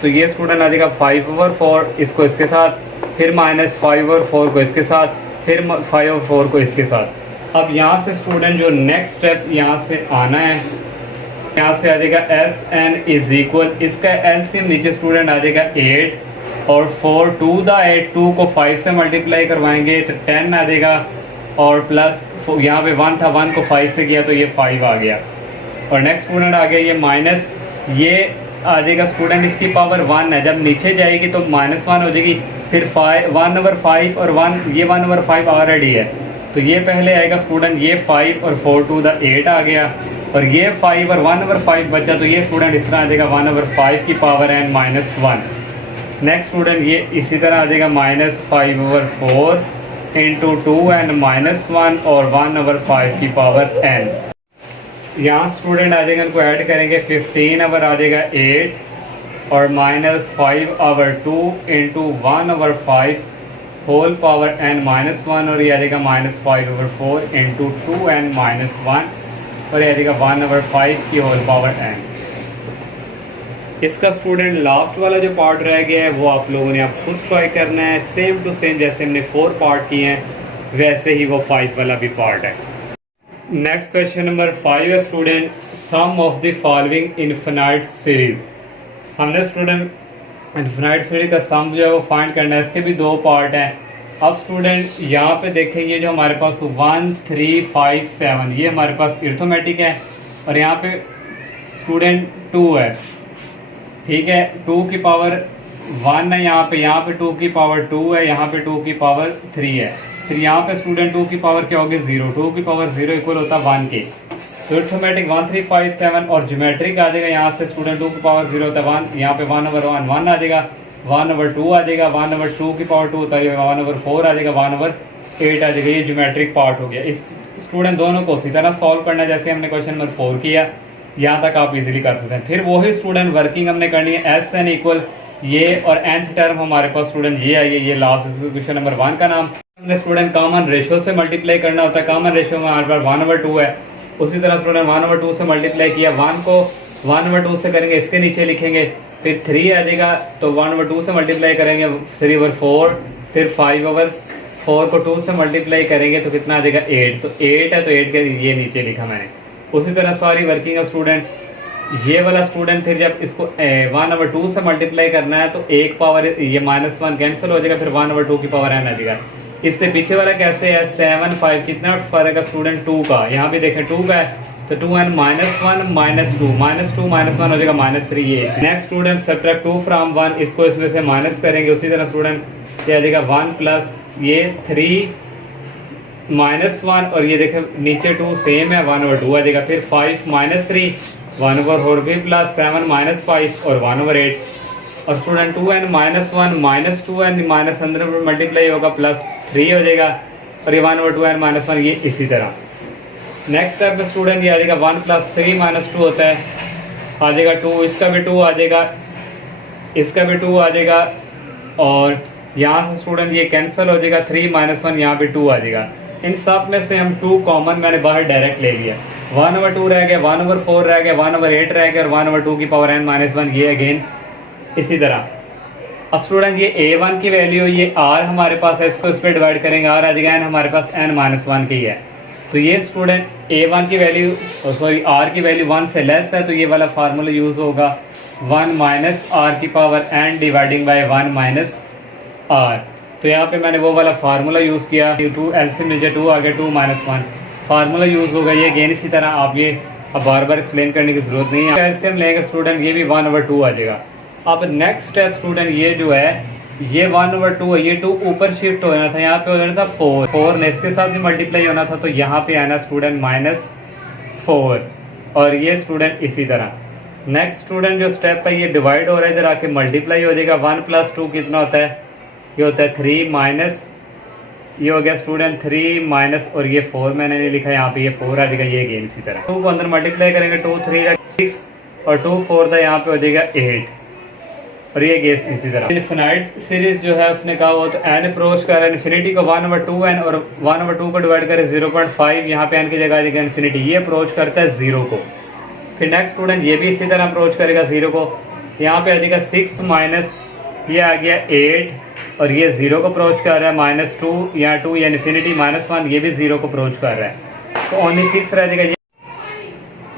तो ये स्टूडेंट आ जाएगा 5/4, इसको इसके साथ, फिर -5/4 को इसके साथ, फिर 5/4 को इसके साथ। अब यहाँ से स्टूडेंट जो नेक्स्ट स्टेप यहाँ से आना है, यहाँ से आ जाएगा Sn इज इक्वल, इसका एलसीएम नीचे स्टूडेंट आ जाएगा 8 और 4 2 द 8, 2 को 5 से मल्टीप्लाई करवाएंगे तो 10 आ जाएगा, और प्लस यहाँ पे 1 था, 1 को 5 से किया तो ये 5 आ गया। और नेक्स्ट स्टूडेंट आ गया ये माइनस, ये आ जाएगा स्टूडेंट इसकी पावर 1 है, जब नीचे जाएगी तो -1 हो जाएगी, फिर 1/5 और 1, ये 1/5 ऑलरेडी है, तो ये पहले आएगा स्टूडेंट, ये 5 और 4 2 द 8 आ गया, और ये 5 और 1/5 बचा, तो ये स्टूडेंट इस तरह आ जाएगा 1/5 की पावर n-1। नेक्स्ट स्टूडेंट ये इसी तरह आ जाएगा -5/4 इंटू 2n-1 और 1/5 की पावर n। यहाँ स्टूडेंट आ जाएगा, इनको ऐड करेंगे 15 आ जाएगा 8 और -5/2 इंटू 1/5 होल पावर n-1 और ये आ जाएगा -5/4 इंटू 2n-1 और ये आ जाएगा 1/5 की होल पावर n। इसका स्टूडेंट लास्ट वाला जो पार्ट रह गया है वो आप लोगों ने आप खुद ट्राई करना है, सेम टू सेम जैसे हमने 4 पार्ट किए हैं वैसे ही वो 5 वाला भी पार्ट है। नेक्स्ट क्वेश्चन नंबर 5 है student, sum of the following infinite series. हमने स्टूडेंट इनफिनाइट सीरीज का सम जो है वो फाइंड करना है, इसके भी 2 पार्ट हैं, अब स्टूडेंट यहाँ पे देखेंगे जो हमारे पास 1 3 5 7 ये हमारे पास अरिथमेटिक है, और यहाँ पे स्टूडेंट 2 है, ठीक है। 2 की पावर 1 है यहाँ पे 2 की पावर 2 है, यहाँ पे 2 की पावर 3 है। फिर यहाँ पे स्टूडेंट 2 की पावर क्या होगी 0, 2 की पावर 0 इक्वल होता है 1 के। तो अरिथमेटिक 1 3 5 7 और ज्योमेट्रिक आ जाएगा यहाँ से स्टूडेंट 2 की पावर 0 होता है 1, यहाँ पे 1/1 आ जाएगा, 1/2 आ जाएगा, 1/2 की पावर 2 होता है 1/4 आ जाएगा, 1/8 आ जाएगा। ये ज्योमेट्रिक पार्ट हो गया। इस स्टूडेंट दोनों को उसी तरह सॉल्व करना जैसे हमने क्वेश्चन नंबर 4 किया, यहाँ तक आप इजीली कर सकते हैं। फिर वही स्टूडेंट वर्किंग हमने करनी है एस एन इक्वल ये, और nth टर्म हमारे पास स्टूडेंट ये आई है, ये लास्ट क्वेश्चन नंबर 1 का नाम। हमने स्टूडेंट कॉमन रेशियो से मल्टीप्लाई करना होता है, कॉमन रेशियो में हमारे पास 1/2 है। उसी तरह स्टूडेंट 1/2 से मल्टीप्लाई किया, 1 को 1/2 से करेंगे, इसके नीचे लिखेंगे, फिर 3 आ जाएगा, तो 1/2 से मल्टीप्लाई करेंगे 3/4, फिर 5/4 को 2 से मल्टीप्लाई करेंगे तो कितना आ जाएगा 8, तो 8 है तो 8 के ये नीचे लिखा मैंने। उसी तरह सॉरी वर्किंग ऑफ स्टूडेंट ये वाला स्टूडेंट फिर जब इसको 1/2 से मल्टीप्लाई करना है तो एक पावर ये -1 कैंसिल हो जाएगा, फिर 1/2 की पावर n आ जाएगा। इससे पीछे वाला कैसे है 7 5 कितना फर्क है स्टूडेंट 2 का, यहाँ भी देखें 2 का है तो 2n -1 -2 -2 -1 हो जाएगा -3 ये। नेक्स्ट स्टूडेंट सब्ट्रैक्ट 2 फ्रॉम 1, इसको इसमें से माइनस करेंगे। उसी तरह स्टूडेंट क्या आ जाएगा 1 प्लस ये 3 -1 और ये देखें नीचे 2 सेम है 1/2 आ जाएगा, फिर 5 -3 1/4 भी प्लस 7 -5 और 1/8, और स्टूडेंट 2n -1 -2n माइनस अंदर मल्टीप्लाई होगा प्लस 3 हो जाएगा, और ये 1/2n -1 ये इसी तरह। नेक्स्ट स्टेप में स्टूडेंट ये आ जाएगा 1 + 3 - 2 होता है, आ जाएगा 2, इसका भी 2 आ जाएगा, इसका भी 2 आ जाएगा, और यहाँ से स्टूडेंट ये कैंसिल हो जाएगा 3 -1 यहाँ पे 2 आ जाएगा। इन सब में से हम 2 कॉमन मैंने बाहर डायरेक्ट ले लिया, 1/2 रह गया, 1/4 रह गया, 1/8 रह गया, और 1/2 की पावर n -1 ये अगेन इसी तरह। अब स्टूडेंट ये a1 की वैल्यू ये r हमारे पास है, इसको इस पर डिवाइड करेंगे, r आ जाएगा n हमारे पास n -1 की है। तो ये स्टूडेंट a1 की वैल्यू सॉरी r की वैल्यू 1 से लेस है, तो ये वाला फार्मूला यूज़ होगा 1 - r की power n dividing by 1 - r। तो यहाँ पे मैंने वो वाला फार्मूला यूज़ किया, 2 एलसीएम नीचे 2 आगे 2 -1 फार्मूला यूज़ होगा ये अगेन इसी तरह। आप ये अब बार बार एक्सप्लेन करने की ज़रूरत नहीं है। एलसीएम लेंगे स्टूडेंट ये भी 1/2 आ जाएगा। अब नेक्स्ट स्टेप स्टूडेंट ये जो है ये 1/2 है, ये 2 ऊपर शिफ्ट हो जाना था, यहाँ पे हो जाना था 4 ने इसके साथ भी मल्टीप्लाई होना था, तो यहाँ पे आना स्टूडेंट -4, और ये स्टूडेंट इसी तरह। नेक्स्ट स्टूडेंट जो स्टेप है ये डिवाइड हो रहा है, इधर आके मल्टीप्लाई हो जाएगा। 1 + 2 कितना होता है, ये होता है 3 माइनस ये हो गया स्टूडेंट 3 माइनस, और ये 4 मैंने नहीं लिखा यहाँ पे, ये 4 आ जाएगा ये अगेन इसी तरह। 2 को अंदर मल्टीप्लाई करेंगे, 2 3 6 और 2 4 था, यहाँ पे हो जाएगा 8, और ये गेस इसी तरह। इनफिनाइट सीरीज जो है उसने कहा वो तो n अप्रोच कर रहा है इन्फिनिटी को 1/2n, और 1/2 को डिवाइड करें 0.5, यहाँ पे n की जगह आ जाएगा इन्फिनिटी, ये अप्रोच करता है 0 को। फिर नेक्स्ट स्टूडेंट ये भी इसी तरह अप्रोच करेगा 0 को, यहाँ पे आ जाएगा 6 माइनस ये आ गया 8, और ये 0 को अप्रोच कर रहा है -2 या 2 या इन्फिनिटी -1, ये भी 0 को अप्रोच कर रहा है, तो ओनली 6 रह जाएगा।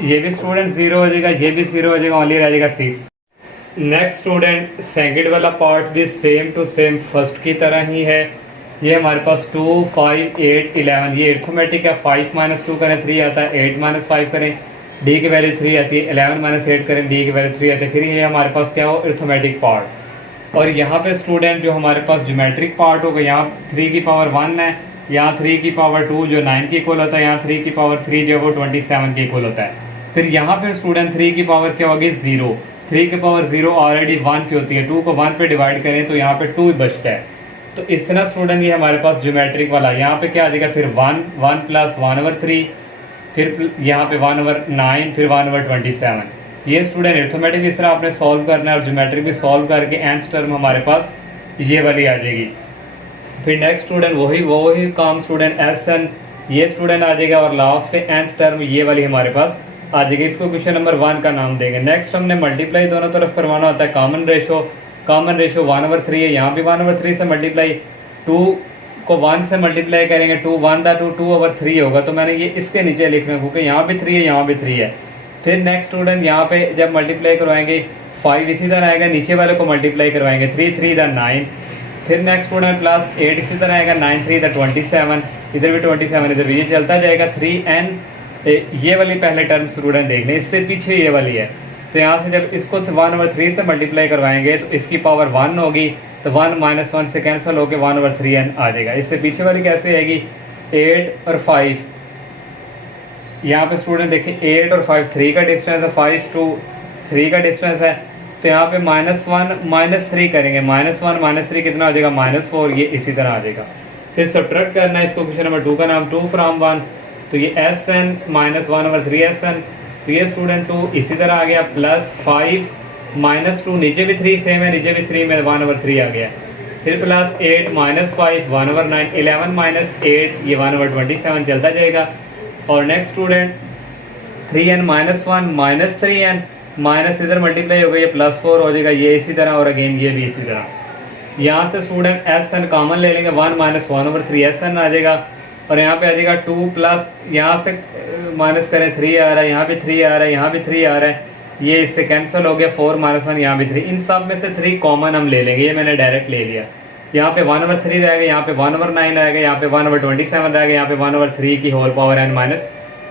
ये भी स्टूडेंट 0 हो जाएगा, ये भी 0 हो जाएगा, ओनली रह जाएगा 6। नेक्स्ट स्टूडेंट सेकंड वाला पार्ट भी सेम टू सेम फर्स्ट की तरह ही है। ये हमारे पास 2 5 8 11 ये अरिथमेटिक है, 5 - 2 करें 3 आता है, 8 - 5 करें डी की वैल्यू 3 आती है, 11 - 8 करें डी की वैल्यू 3 आती है। फिर ये हमारे पास क्या हो अरिथमेटिक पार्ट, और यहाँ पे स्टूडेंट जो हमारे पास ज्योमेट्रिक पार्ट होगा, यहाँ 3 की पावर 1 है, यहाँ 3 की पावर 2 जो 9 के इक्वल होता है, यहाँ 3 की पावर 3 जो है वो 27 के इक्वल होता है। फिर यहाँ पे स्टूडेंट 3 की पावर क्या होगी 0, 3 की पावर 0 ऑलरेडी 1 की होती है, 2 को 1 पे डिवाइड करें तो यहाँ पे 2 ही बचता है। तो इस तरह स्टूडेंट ये हमारे पास ज्योमेट्रिक वाला यहाँ पे क्या आ जाएगा, फिर 1 + 1/3, फिर यहाँ पे 1/9, फिर 1/27। ये स्टूडेंट अरिथमेटिक इस तरह आपने सॉल्व करना है, और ज्योमेट्रिक भी सॉल्व करके nth टर्म हमारे पास ये वाली आ जाएगी। फिर नेक्स्ट स्टूडेंट वही काम स्टूडेंट SN ये स्टूडेंट आ जाएगा, और लास्ट पे nth टर्म ये वाली हमारे पास आ जाएगी। इसको क्वेश्चन नंबर 1 का नाम देंगे। नेक्स्ट हमने मल्टीप्लाई दोनों तरफ करवाना होता है, कॉमन रेशो 1/3 है, यहाँ भी 1/3 से मल्टीप्लाई, 2 को 1 से मल्टीप्लाई करेंगे, 2 1 था 2/3 होगा, तो मैंने ये इसके नीचे लिखना है क्योंकि यहाँ भी 3 है यहाँ भी 3 है। फिर नेक्स्ट स्टूडेंट यहाँ पे जब मल्टीप्लाई करवाएंगे 5 इसी तरह आएगा, नीचे वाले को मल्टीप्लाई करवाएंगे 3 3 9, फिर नेक्स्ट स्टूडेंट प्लस 8 इसी तरह आएगा 9 3 27, इधर भी 27, इधर भी ये चलता जाएगा 3n। ये वाली पहले टर्म स्टूडेंट देख लें, इससे पीछे ये वाली है। तो यहाँ से जब इसको 1/3 से मल्टीप्लाई करवाएंगे तो इसकी पावर 1 होगी, तो 1 - 1 से कैंसिल होकर 1/3n आ जाएगा। इससे पीछे वाली कैसे आएगी, 8 और 5, यहाँ पे स्टूडेंट देखिए 8 और 5 3 का डिस्टेंस है, 5 to 3 का डिस्टेंस है। तो यहाँ पे -1 -3 करेंगे, -1 -3 कितना हो जाएगा, -4, ये इसी तरह आ जाएगा। फिर सब्ट्रैक्ट करना है इसको, क्वेश्चन नंबर 2 का नाम 2 from 1, तो ये Sn - 1/3 Sn, तो ये स्टूडेंट 2 इसी तरह आ गया, प्लस 5 -2, नीचे भी 3 सेम है, नीचे भी 3 में 1/3 आ गया। फिर प्लस 8 -5 1/9, 11 - 8 ये 1/27 चलता जाएगा। और next student 3n - 1 -3n, minus इधर मल्टीप्लाई हो गया, ये +4 हो जाएगा, ये इसी तरह, और अगेन ये भी इसी तरह। यहाँ से स्टूडेंट Sn कॉमन ले लेंगे, 1 - 1/3 Sn आ जाएगा, और यहाँ पे आ जाएगा 2 प्लस, यहाँ से माइनस करें 3 आ रहा है, यहाँ भी 3 आ रहा है, यहाँ भी 3 आ रहा है, ये इससे कैंसिल हो गया, 4 - 1 यहाँ भी 3, इन सब में से 3 कॉमन हम ले लेंगे, ये मैंने डायरेक्ट ले लिया। यहाँ पे 1/3 रहेगा, यहाँ पे 1/9 रहेगा, यहाँ पे 1/27 रहेगा, यहाँ पे 1/3 की होल पावर n -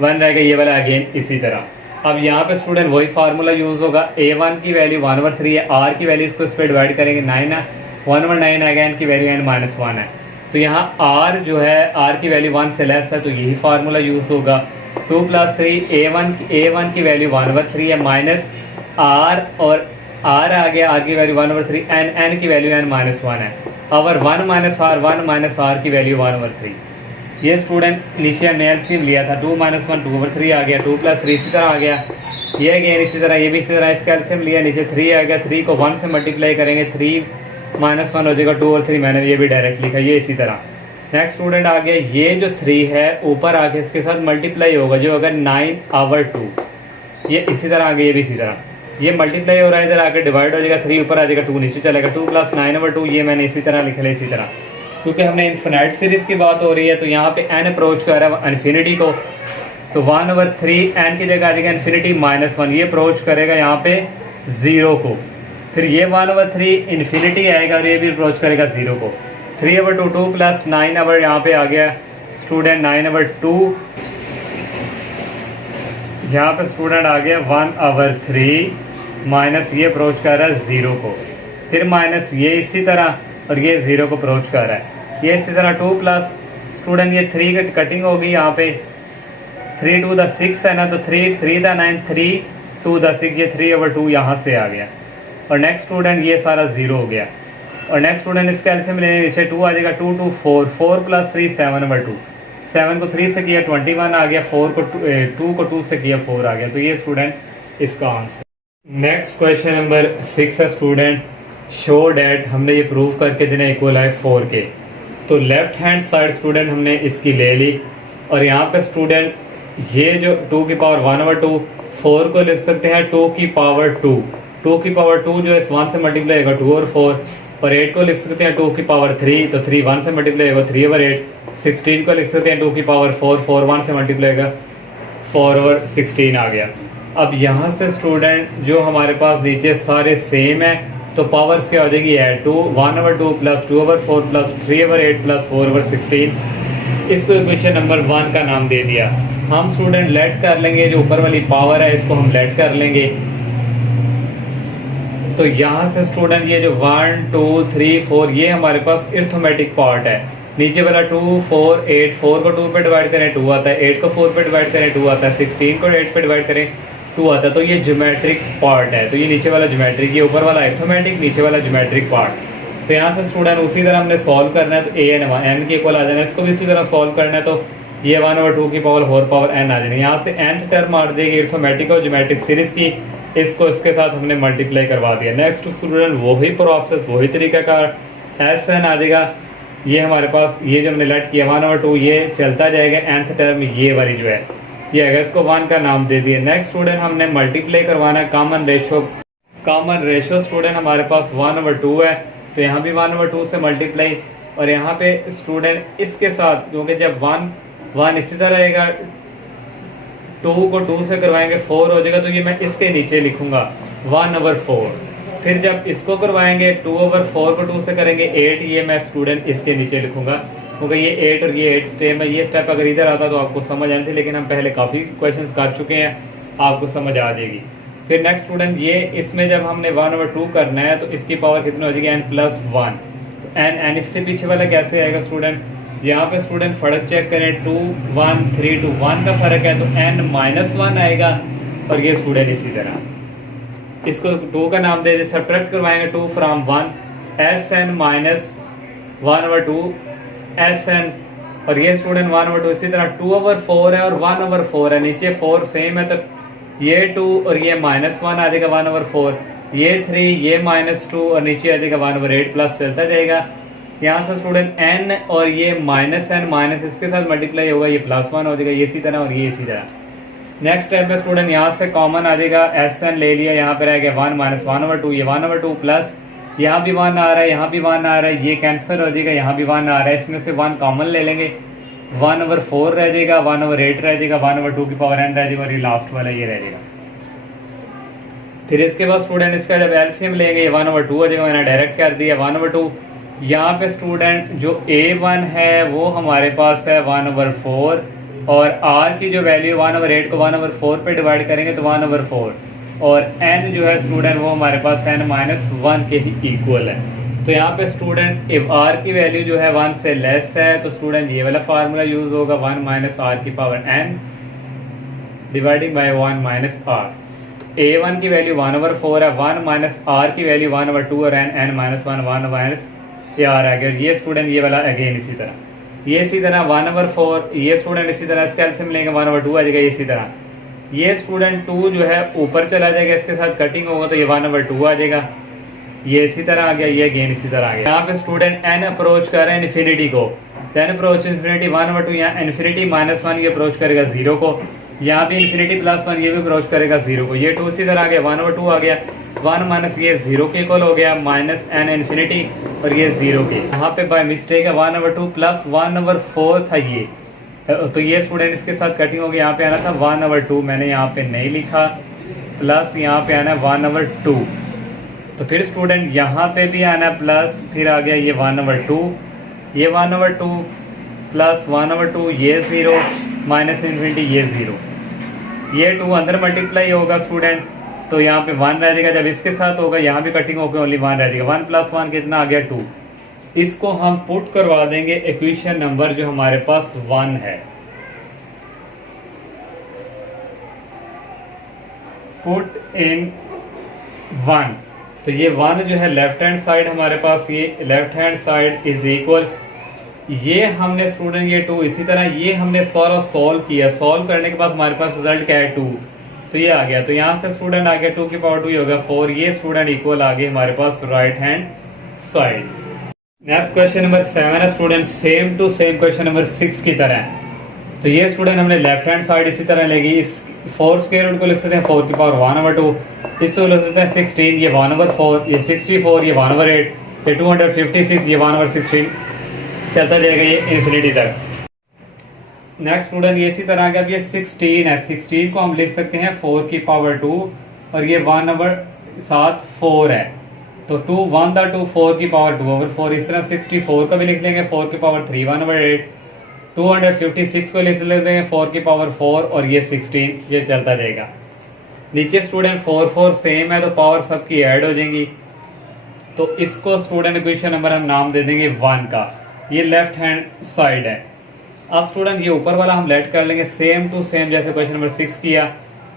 1 रहेगा, ये वाला अगेन इसी तरह। अब यहाँ पे स्टूडेंट वही फार्मूला यूज़ होगा, a1 की वैल्यू 1/3 है, r की वैल्यू इसको इस पर डिवाइड करेंगे 9 है, 1/9 आएगा, n की वैल्यू n - 1 है। तो यहाँ r जो है, r की वैल्यू 1 से लेस है, तो यही फार्मूला यूज़ होगा। 2 + 3 a1 की वैल्यू 1/3 है, माइनस r, और r आ गया, r की वैल्यू 1/3, n की वैल्यू n - 1 है। और 1 - r की वैल्यू 1/3। ये स्टूडेंट नीचे हमने एलसीएम लिया था, 2 - 1 2/3 आ गया, 2 + 3 इसी तरह आ गया, ये अगेन इसी तरह, ये भी इसी तरह, इसका एलसीएम लिया, नीचे 3 आ गया, 3 को 1 से मल्टीप्लाई करेंगे, 3 - 1 हो जाएगा 2 और 3, मैंने ये भी डायरेक्ट लिखा, ये इसी तरह। नेक्स्ट स्टूडेंट आ गया, ये जो 3 है ऊपर आके इसके साथ मल्टीप्लाई होगा, जो अगर 9/2, ये इसी तरह आ गया, ये भी इसी तरह, ये मल्टीप्लाई हो रहा है, इधर आके डिवाइड हो जाएगा, 3 ऊपर आ जाएगा, 2 नीचे चलेगा, 2 + 9/2, ये मैंने इसी तरह लिख लिया, इसी तरह। क्योंकि हमने इन्फिनाइट सीरीज़ की बात हो रही है, तो यहाँ पे n अप्रोच कर रहा है इन्फिनिटी को, तो 1/3 n की जगह आ जाएगा इन्फिनिटी -1, ये अप्रोच करेगा यहाँ पे 0 को, फिर ये 1/3 इन्फिनिटी आएगा, और ये भी अप्रोच करेगा 0 को। 3/2 2 + 9 यहाँ पे आ गया स्टूडेंट 9/2, यहाँ पे स्टूडेंट आ गया 1/3 माइनस, ये अप्रोच कर रहा है 0 को, फिर माइनस ये इसी तरह, और ये 0 को अप्रोच कर रहा है, ये इसी तरह 2 प्लस स्टूडेंट, ये 3 की कटिंग होगी, यहाँ पे 3 2 6 है ना, तो 3 3 9 3 2 6, ये 3/2 यहाँ से आ गया। और नेक्स्ट स्टूडेंट ये सारा 0 हो गया, और नेक्स्ट स्टूडेंट इसके एलसीएम लेने, नीचे 2 आ जाएगा, 2 2 4 4 + 3 7/2, 7 को 3 से किया 21 आ गया, 4 को 2 को 2 से किया 4 आ गया, तो ये स्टूडेंट इसका आंसर। नेक्स्ट क्वेश्चन नंबर 6 है स्टूडेंट, शो डैट, हमने ये प्रूव करके देना इक्वल है 4 के। तो लेफ्ट हैंड साइड स्टूडेंट हमने इसकी ले ली, और यहाँ पे स्टूडेंट ये जो 2 की पावर 1/2, 4 को लिख सकते हैं 2 की पावर 2, 2 की पावर 2 जो है 1 से मल्टीप्लाई होगा 2 और 4, और 8 को लिख सकते हैं 2 की पावर 3, तो 3 1 से मल्टीप्लाई होगा 3/8, 16 को लिख सकते हैं 2 की पावर 4, 4 1 से मल्टीप्लाई होगा 4 और 16 आ गया। अब यहाँ से स्टूडेंट जो हमारे पास नीचे सारे सेम है, तो पावर्स क्या हो जाएगी, ऐड 2 1/2 + 2/4 + 3/8 + 4/16, इसको इक्वेशन नंबर 1 का नाम दे दिया। हम स्टूडेंट लेट कर लेंगे, जो ऊपर वाली पावर है इसको हम लेट कर लेंगे, तो यहाँ से स्टूडेंट ये जो 1 2 3 4 ये हमारे पास अरिथमेटिक पार्ट है, नीचे वाला 2 4 8, 4 को 2 पे डिवाइड करें 2 आता है, 8 को 4 पे डिवाइड करें 2 आता है, 16 को 8 पे डिवाइड करें 2 आता है, तो ये ज्योमेट्रिक पार्ट है, तो ये नीचे वाला ज्योमेट्रिक, ये ऊपर वाला अरिथमेटिक, नीचे वाला ज्योमेट्रिक पार्ट। तो यहाँ से स्टूडेंट उसी तरह हमने सॉल्व करना है, तो n के इक्वल आ जाना है, इसको भी इसी तरह सॉल्व करना है, तो ये 1/2 की पावर 4 पावर n आ जानी है। यहाँ से nth टर्म आ जाएगी अरिथमेटिक और ज्योमेट्रिक सीरीज की, इसको इसके साथ हमने मल्टीप्लाई करवा दिया। नेक्स्ट स्टूडेंट वही प्रोसेस, वही तरीका का Sn आ जाएगा, ये हमारे पास ये जो हमने लेट किया 1/2 ये चलता जाएगा, nth टर्म ये वाली जो है ये आएगा, इसको 1 का नाम दे दिया। नेक्स्ट स्टूडेंट हमने मल्टीप्लाई करवाना है कॉमन रेशो स्टूडेंट हमारे पास 1/2 है, तो यहाँ भी 1/2 से मल्टीप्लाई, और यहाँ पे स्टूडेंट इसके साथ क्योंकि जब 1 इसी तरह रहेगा, 2 को 2 से करवाएंगे 4 हो जाएगा, तो ये मैं इसके नीचे लिखूंगा 1/4, फिर जब इसको करवाएंगे 2/4 को 2 से करेंगे 8, ये मैं स्टूडेंट इसके नीचे लिखूंगा क्योंकि ये 8 और ये 8 स्टेप है। ये स्टेप अगर इधर आता तो आपको समझ आनी थी, लेकिन हम पहले काफ़ी क्वेश्चंस कर चुके हैं, आपको समझ आ जाएगी। फिर नेक्स्ट स्टूडेंट ये इसमें जब हमने 1/2 करना है तो इसकी पावर कितनी हो जाएगी n+1। तो n इससे पीछे वाला कैसे आएगा स्टूडेंट, यहाँ पे स्टूडेंट फर्क चेक करें 2 1 3 2 1 का फर्क है तो n-1 आएगा। और ये स्टूडेंट इसी तरह इसको 2 का नाम दे दे, सब्ट्रैक्ट करवाएंगे 2 from 1 Sn-1/2 Sn। और ये स्टूडेंट 1/2 इसी तरह 2/4 है और 1/4 है, नीचे 4 सेम है तो ये 2 और ये -1 आ जाएगा 1/4, ये 3 ये -2 और नीचे आ जाएगा 1/8 प्लस चलता जाएगा। यहाँ से स्टूडेंट n और ये -n इसके साथ मल्टीप्लाई होगा, ये +1 हो जाएगा, ये इसी तरह और ये इसी तरह। नेक्स्ट स्टेप में स्टूडेंट यहाँ से कॉमन आ जाएगा, Sn ले लिया, यहाँ पे रह गया 1 - 1/2, ये 1/2 प्लस यहाँ भी 1 आ रहा है, यहाँ भी 1 आ रहा है, ये कैंसिल हो जाएगा, यहाँ भी 1 आ रहा है, इसमें से 1 कॉमन ले लेंगे, 1/4 रह जाएगा, 1/8 रह जाएगा, 1/2 की पावर n रह जाएगा और ये लास्ट वाला ये रह जाएगा। फिर इसके बाद स्टूडेंट इसका जब एलसीएम लेंगे, 1/2 हो जाएगा, मैंने डायरेक्ट कर दिया 1/2। यहाँ पे स्टूडेंट जो a1 है वो हमारे पास है 1/4 और r की जो वैल्यू 1/8 को 1/4 पे डिवाइड करेंगे तो 1/4 और n जो है स्टूडेंट वो हमारे पास n-1 के ही इक्वल है। तो यहाँ पे स्टूडेंट if r की वैल्यू जो है 1 से लेस है तो स्टूडेंट ये वाला फार्मूला यूज होगा 1 - r की power n dividing by 1 - r। a1 की वैल्यू 1/4 है, 1 - r की वैल्यू 1/2 और n-1 1 ये आ रहा है। ये स्टूडेंट ये वाला अगेन इसी तरह, ये इसी तरह 1/4, ये स्टूडेंट इसी तरह इसका एलसीएम लेंगे 1/2 आ जाएगा, इसी तरह ये स्टूडेंट 2 जो है ऊपर चला जाएगा, इसके साथ कटिंग होगा तो ये 1/2 आ जाएगा, ये इसी तरह आ गया, ये अगेन इसी तरह आ गया। यहाँ पे स्टूडेंट n अप्रोच कर रहे हैं इन्फिनिटी को, n अप्रोच इन्फिनिटी 1/2, यहाँ इन्फिनिटी -1 ये अप्रोच करेगा 0 को, यहाँ भी इन्फिनिटी +1 ये भी अप्रोच करेगा 0 को, ये 2 इसी तरह आ गया 1/2 आ गया, 1 माइनस ये 0 के इक्वल हो गया, -n इन्फिनिटी और ये 0 के। यहाँ पे बाय मिस्टेक है 1/2 प्लस 1/4 था ये, तो ये स्टूडेंट इसके साथ कटिंग हो गई, यहाँ पे आना था 1/2, मैंने यहाँ पे नहीं लिखा, प्लस यहाँ पे आना 1/2। तो फिर स्टूडेंट यहाँ पे भी आना प्लस, फिर आ गया ये 1/2, ये 1/2 प्लस 1/2, ये 0 माइनस इन्फिनिटी ये 0, ये 2 अंदर मल्टीप्लाई होगा स्टूडेंट तो यहाँ पे 1 रह जाएगा, जब इसके साथ होगा यहाँ भी कटिंग होकर ओनली 1 रह जाएगा, 1 + 1 कितना आ गया 2। इसको हम पुट करवा देंगे इक्वेशन नंबर जो हमारे पास 1 है, पुट इन 1। तो ये 1 जो है लेफ्ट हैंड साइड हमारे पास, ये left hand side is equal, ये हमने स्टूडेंट ये 2 इसी तरह ये हमने सारा सॉल्व किया, सॉल्व करने के बाद हमारे पास रिजल्ट क्या है 2, तो ये आ गया। तो यहाँ से स्टूडेंट आ गया 2 की पावर 2 ही होगा 4, ये स्टूडेंट इक्वल आ गए हमारे पास right hand side. Next question number 7 है student, same to same question number 6 की तरह। तो ये स्टूडेंट हमने लेफ्ट हैंड साइड इसी तरह लेगी, इस 4 स्क्वायर रूट को लिख सकते हैं 4 की पावर 1/2, इसको लिख सकते हैं 16, ये 1/4, ये 64, ये 1/8, ये 256, ये 1/16 चलता जाएगा ये इन्फिनिटी तक। नेक्स्ट स्टूडेंट ये इसी तरह का, अब ये 16 है, 16 को हम लिख सकते हैं 4 की पावर 2 और ये 1/7 4 है, तो 2 1 दा 2 4 की पावर 2/4, इस तरह 64 को भी लिख लेंगे 4 की पावर 3 1/8, 256 को लिख लेते हैं 4 की पावर 4 और ये 16 ये चलता जाएगा। नीचे स्टूडेंट 4 4 सेम है तो पावर सबकी ऐड हो जाएंगी, तो इसको स्टूडेंट इक्वेशन नंबर हम नाम दे देंगे 1 का, ये लेफ्ट हैंड साइड है। अब स्टूडेंट ये ऊपर वाला हम लेट कर लेंगे सेम टू सेम जैसे क्वेश्चन नंबर 6 किया,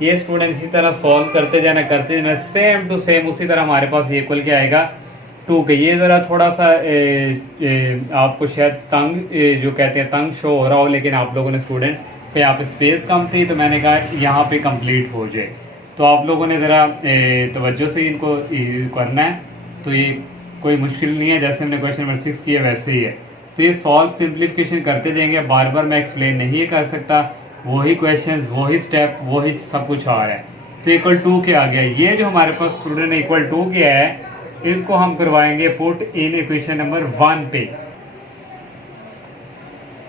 ये स्टूडेंट इसी तरह सॉल्व करते जाना सेम टू सेम उसी तरह हमारे पास ये इक्वल क्या आएगा 2 के। ये ज़रा थोड़ा सा आपको शायद तंग जो कहते हैं तंग शो हो रहा हो, लेकिन आप लोगों ने स्टूडेंट पे यहाँ पे स्पेस कम थी तो मैंने कहा यहाँ पे कंप्लीट हो जाए, तो आप लोगों ने ज़रा तवज्जो से इनको करना है, तो ये कोई मुश्किल नहीं है, जैसे हमने क्वेश्चन नंबर 6 किया वैसे ही है। तो ये सॉल्व सिंप्लीफिकेशन करते जाएंगे, बार बार मैं एक्सप्लेन नहीं कर सकता, वही क्वेश्चंस वही स्टेप वही सब कुछ आ रहा है। तो इक्वल 2 के आ गया, ये जो हमारे पास स्टूडेंट ने इक्वल 2 किया है इसको हम करवाएंगे पुट इन इक्वेशन नंबर 1 पे।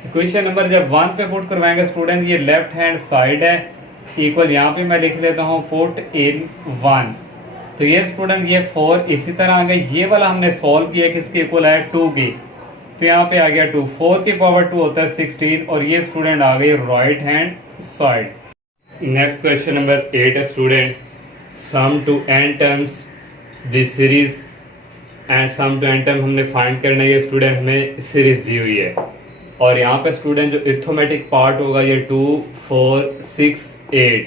इक्वेशन नंबर जब 1 पे पुट करवाएंगे स्टूडेंट, ये लेफ्ट हैंड साइड है इक्वल, यहाँ पे मैं लिख लेता हूँ पुट इन 1, तो ये स्टूडेंट ये 4 इसी तरह आ गया। ये वाला हमने सॉल्व किया किसके इक्वल है 2 की, तो यहाँ पे आ गया 2, 4 की पावर 2 होता है 16 और ये स्टूडेंट आ गई right hand side. Next question number 8 है student, sum to n terms this series and sum to n term हमने फाइंड करना है। ये स्टूडेंट हमें सीरीज दी हुई है और यहाँ पे स्टूडेंट जो अरिथमेटिक पार्ट होगा ये 2 4 6 8,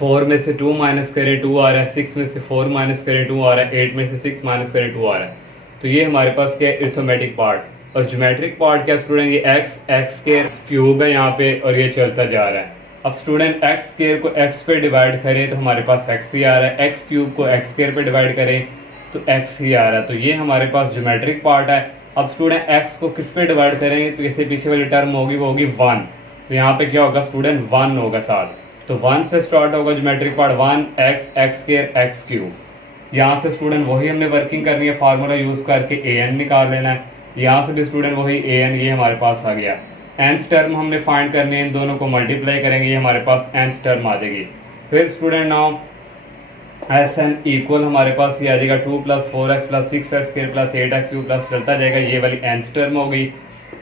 4 में से 2 माइनस करें 2 आ रहा है, 6 में से 4 माइनस करें 2 आ रहा है, 8 में से 6 माइनस करें 2 आ रहा है। तो ये हमारे पास क्या है अरिथमेटिक पार्ट। और ज्योमेट्रिक पार्ट क्या स्टूडेंट, ये x स्क्वायर क्यूब है यहाँ पे और ये चलता जा रहा है। अब स्टूडेंट x स्क्वायर को x पे डिवाइड करें तो हमारे पास x ही आ रहा है, x क्यूब को x स्क्वायर पे डिवाइड करें तो x ही आ रहा है। तो ये हमारे पास ज्योमेट्रिक पार्ट है। अब स्टूडेंट x को किस पे डिवाइड करेंगे, तो जैसे पीछे वाली टर्म होगी वो होगी 1, तो यहाँ पे क्या होगा स्टूडेंट 1 होगा साथ। तो 1 से स्टार्ट होगा geometric part, 1 x square x cube. यहाँ से स्टूडेंट वही हमने वर्किंग करनी है, फार्मूला यूज करके an निकाल लेना है। यहाँ से भी स्टूडेंट वही an, ये हमारे पास आ गया। nth टर्म हमने फाइंड करनी है, इन दोनों को मल्टीप्लाई करेंगे, ये हमारे पास nth टर्म आ जाएगी। फिर स्टूडेंट नाउ Sn इक्वल हमारे पास ये आ जाएगा 2 + 4x + 6x square + 8x cube plus चलता जाएगा, ये वाली nth टर्म हो गई।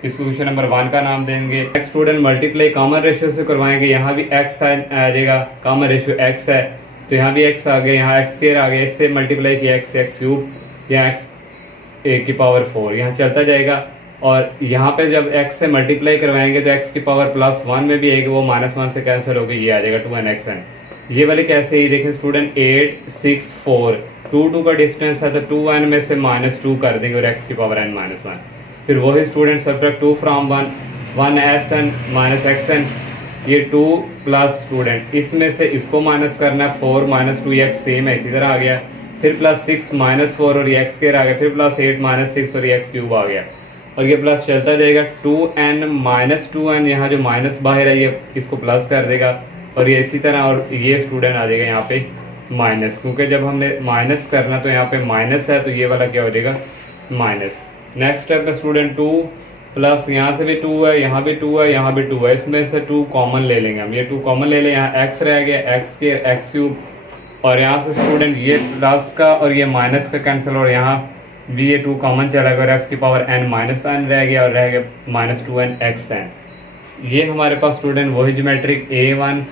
इसको क्वेश्चन नंबर 1 का नाम देंगे। Next student multiply common ratio से करवाएंगे, यहाँ भी x आ जाएगा, कॉमन रेशियो x है तो यहाँ भी x आ गया, यहाँ x स्क्वायर आ गया, इससे मल्टीप्लाई किया x क्यूब, यहाँ x की पावर 4 यहाँ चलता जाएगा। और यहाँ पे जब x से मल्टीप्लाई करवाएंगे तो x की पावर +1 में भी आएगी, वो -1 से कैंसिल होगी, ये आ जाएगा 2nxn। ये वाले कैसे ही देखें स्टूडेंट 8 6 4, 2 का डिस्टेंस है तो 2n में से -2 कर देंगे और x की पावर n -1। फिर वही स्टूडेंट सब्ट्रैक्ट 2 फ्रॉम 1 xn, ये 2 प्लस स्टूडेंट इसमें से इसको माइनस करना है, 4 - 2x सेम है इसी तरह आ गया। फिर +6 -4 और ये x स्क्वायर आ गया, फिर +8 - 6 और ये x क्यूब आ गया और ये प्लस चलता जाएगा। 2n - 2n, यहाँ जो माइनस बाहर है ये इसको प्लस कर देगा और ये इसी तरह, और ये स्टूडेंट आ जाएगा यहाँ पे माइनस, क्योंकि जब हमने माइनस करना तो यहाँ पे माइनस है तो ये वाला क्या हो जाएगा माइनस। नेक्स्ट स्टेप में स्टूडेंट 2 प्लस यहाँ से भी 2 है, यहाँ भी 2 है, यहाँ भी 2 है, इसमें से 2 कॉमन ले लेंगे हम, ये 2 कॉमन ले लें, यहाँ x रह गया x स्क्वायर x क्यूब और यहाँ से स्टूडेंट ये प्लस का और ये माइनस का कैंसिल और यहाँ भी ये 2 कॉमन चला गया, x की पावर n -n रह गया और रह गया -2nxn। ये हमारे पास स्टूडेंट वही ज्योमेट्रिक A1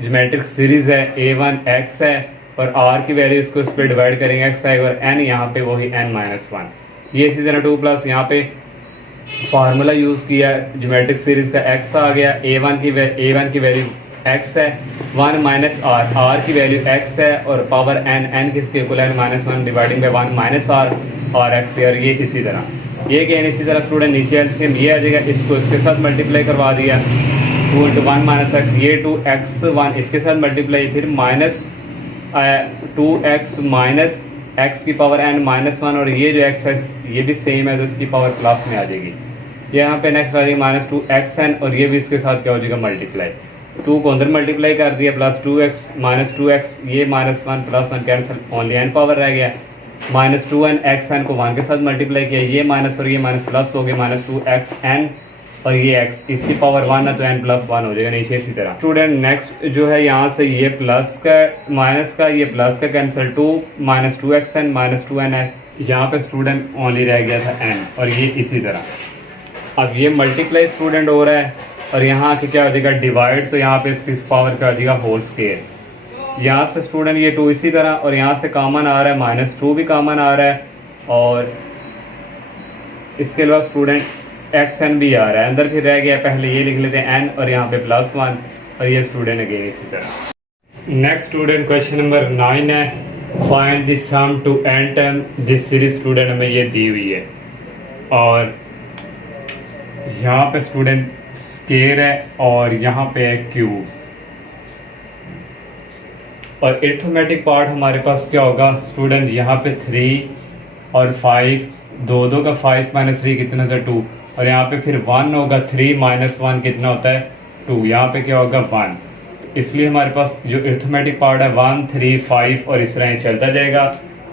ज्योमेट्रिक सीरीज है, A1 x है और r की वैल्यू इसको इस पर डिवाइड करेंगे x आएगा और n यहाँ पे वही n -1। ये इसी तरह 2 प्लस यहाँ पे फार्मूला यूज़ किया ज्योमेट्रिक सीरीज का, x आ गया, A1 की वैल्यू x है, 1 - r की वैल्यू x है और पावर n किसके इक्वल है -1 डिवाइडिंग बाय 1 - r x और ये इसी तरह। ये क्या इसी तरह स्टूडेंट नीचे एलसीएम ये आ जाएगा, इसको इसके साथ मल्टीप्लाई करवा दिया 2 × 1 - x, ये 2x1 इसके साथ मल्टीप्लाई, फिर -2x माइनस x की पावर n -1 और ये जो x है ये भी सेम है तो इसकी पावर प्लस में आ जाएगी। यहाँ पे नेक्स्ट आ जाएगी -2xn और ये भी इसके साथ क्या हो जाएगा मल्टीप्लाई, 2 को अंदर मल्टीप्लाई कर दिया +2x -2x, ये -1 +1 कैंसिल, ओनली n पावर रह गया, -2nxn को 1 के साथ मल्टीप्लाई किया, ये माइनस और ये माइनस प्लस हो गया, -2xn और ये x इसकी पावर 1 है तो n +1 हो जाएगा नीचे इसी तरह। स्टूडेंट नेक्स्ट जो है यहाँ से ये प्लस का माइनस का ये प्लस का कैंसिल, 2 -2xn -2n है, यहाँ पे स्टूडेंट ओनली रह गया था n और ये इसी तरह। अब ये मल्टीप्लाई स्टूडेंट हो रहा है और यहाँ के क्या हो जाएगा डिवाइड, तो यहाँ पे इसकी पावर क्या हो जाएगा होल स्क्वायर। यहाँ से स्टूडेंट ये 2 इसी तरह और यहाँ से कॉमन आ रहा है -2 भी कॉमन आ रहा है और इसके अलावा स्टूडेंट xn भी आ रहा है अंदर, फिर रह गया पहले ये लिख लेते हैं n और यहाँ पे +1 और ये स्टूडेंट अगेन इसी तरह। नेक्स्ट स्टूडेंट क्वेश्चन नंबर 9 है, find the sum to n term this series. Student हमें ये दी हुई है और यहाँ पे स्टूडेंट स्क्वायर है और यहाँ पे है क्यूब और अरिथमेटिक पार्ट हमारे पास क्या होगा स्टूडेंट, यहाँ पे 3 और 5, 2 का 5 - 3 कितना था 2 और यहाँ पे फिर 1 होगा, 3 - 1 कितना होता है 2, यहाँ पे क्या होगा 1, इसलिए हमारे पास जो अरिथमेटिक पार्ट है 1 3 5 और इस तरह ये चलता जाएगा।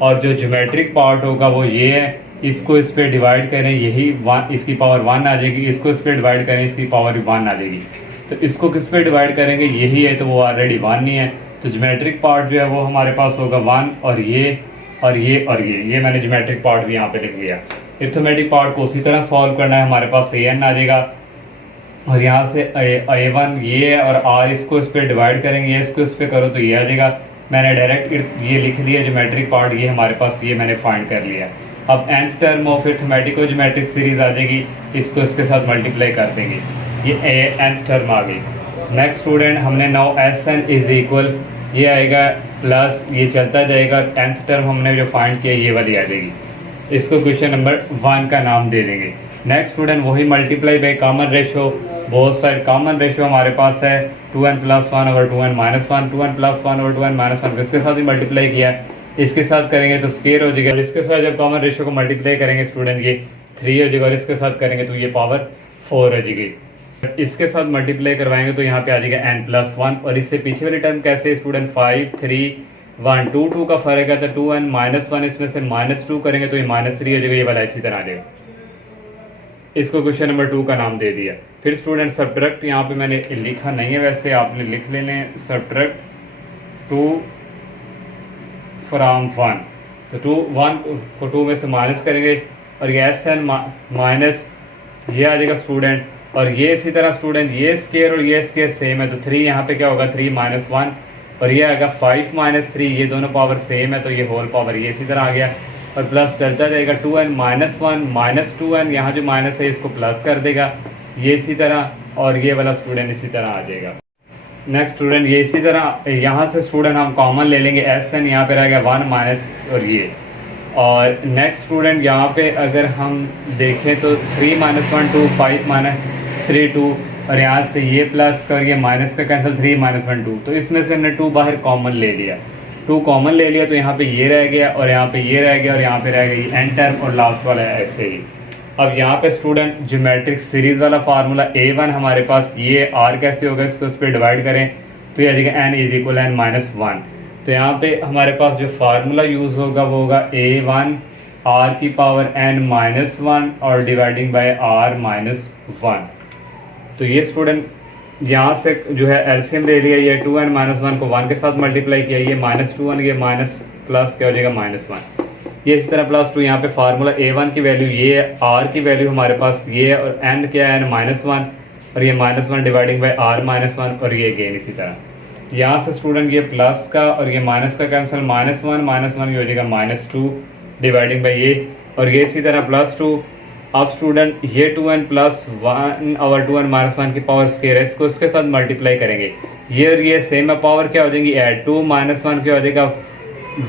और जो ज्योमेट्रिक पार्ट होगा वो ये है, इसको इस पर डिवाइड करें यही 1 इसकी पावर 1 आ जाएगी, इसको इस पर डिवाइड करें इसकी पावर 1 आ जाएगी, तो इसको किस पे डिवाइड करेंगे यही है तो वो ऑलरेडी 1 ही है तो ज्योमेट्रिक पार्ट जो है वो हमारे पास होगा 1 और ये और ये और ये मैंने ज्योमेट्रिक पार्ट भी यहाँ पे लिख लिया। अरिथमेटिक पार्ट को उसी तरह सॉल्व करना है, हमारे पास an आ जाएगा और यहाँ से a1 ये है और r इसको इस पर डिवाइड करेंगे, इसको इस पर करो तो ये आ जाएगा। मैंने डायरेक्ट ये लिख दिया ज्योमेट्रिक पार्ट, ये हमारे पास ये मैंने फाइंड कर लिया। अब nth टर्म ऑफ अरिथमेटिक और ज्योमेट्रिक सीरीज आ जाएगी, इसको इसके साथ मल्टीप्लाई कर देंगे, ये nth टर्म आ गई। नेक्स्ट स्टूडेंट हमने नाउ Sn इज इक्वल ये आएगा प्लस ये चलता जाएगा, nth टर्म हमने जो फाइंड किया ये वाली आ जाएगी। इसको क्वेश्चन नंबर 1 का नाम दे देंगे। नेक्स्ट स्टूडेंट वही multiply by common ratio, both side common ratio हमारे पास है 2n + 1 over 2n - 1, 2n + 1 over 2n - 1 इसके साथ ही मल्टीप्लाई किया है, इसके साथ करेंगे तो स्क्वायर हो जाएगा, इसके साथ जब कॉमन रेशो को मल्टीप्लाई करेंगे स्टूडेंट ये 3 हो जाएगा और इसके साथ करेंगे तो ये पावर 4 हो जाएगी। इसके साथ मल्टीप्लाई करवाएंगे तो यहाँ पे आ जाएगा n + 1 और इससे पीछे वाली टर्म कैसे स्टूडेंट 5 3 1 2 2 का फर्क है तो 2n - 1 इसमें से -2 करेंगे तो ये -3 हो जाएगा, ये वाला इसी तरह आ जाएगा। इसको क्वेश्चन नंबर 2 का नाम दे दिया। फिर स्टूडेंट सब्ट्रैक्ट यहाँ पे मैंने लिखा नहीं है, वैसे आपने लिख लेने सब्ट्रैक्ट 2 फ्रॉम 1, तो 1 को 2 में से माइनस करेंगे और ये Sn माइनस ये आ जाएगा स्टूडेंट, और ये इसी तरह स्टूडेंट ये स्क्वायर और ये स्क्वायर सेम है तो 3 यहाँ पे क्या होगा 3 - 1 और ये आएगा 5 - 3, ये दोनों पावर सेम है तो ये होल पावर ये इसी तरह आ गया और प्लस चलता जाएगा 2n - 1 - 2n, यहाँ जो माइनस है इसको प्लस कर देगा ये इसी तरह और ये वाला स्टूडेंट इसी तरह आ जाएगा। नेक्स्ट स्टूडेंट ये इसी तरह यहाँ से स्टूडेंट हम कॉमन ले लेंगे Sn यहाँ पे रहेगा 1 माइनस और ये, और नेक्स्ट स्टूडेंट यहाँ पे अगर हम देखें तो 3 - 1 2 5 - 3 2 और यहाँ से ये प्लस का और ये माइनस का कैंसिल 3 - 1 2, तो इसमें से हमने 2 बाहर कॉमन ले लिया, 2 कॉमन ले लिया तो यहाँ पे ये रह गया और यहाँ पे ये रह गया और यहाँ पे रह गया ये n टर्म और लास्ट वाला है ऐसे ही। अब यहाँ पे स्टूडेंट ज्योमेट्रिक सीरीज वाला फार्मूला a1 हमारे पास ये r कैसे होगा, इसको इस पर डिवाइड करें तो ये आ जाएगा n = n - 1, तो यहाँ पे हमारे पास जो फार्मूला यूज़ होगा वो होगा a1 r⁻n - 1 और डिवाइडिंग बाय r - 1। तो ये स्टूडेंट यहाँ से जो है एलसीएम ले लिया, ये 2n - 1 को 1 के साथ मल्टीप्लाई किया, ये -2n ये माइनस प्लस क्या हो जाएगा -1, ये इस तरह +2। यहाँ पे फार्मूला a1 की वैल्यू ये है, r की वैल्यू हमारे पास ये है और n क्या है -1 और ये -1 डिवाइडिंग बाय r - 1 और ये अगेन इसी तरह। यहाँ से स्टूडेंट ये प्लस का और ये माइनस का कैंसिल -1 ये हो जाएगा -2 डिवाइडिंग बाय ये और ये इसी तरह +2। अब स्टूडेंट ये 2n + 1 over 2n - 1 की पावर स्क्वायर है, इसको इसके साथ मल्टीप्लाई करेंगे, ये और ये सेम है, पावर क्या हो जाएगी ऐड 2 - 1 क्या हो जाएगा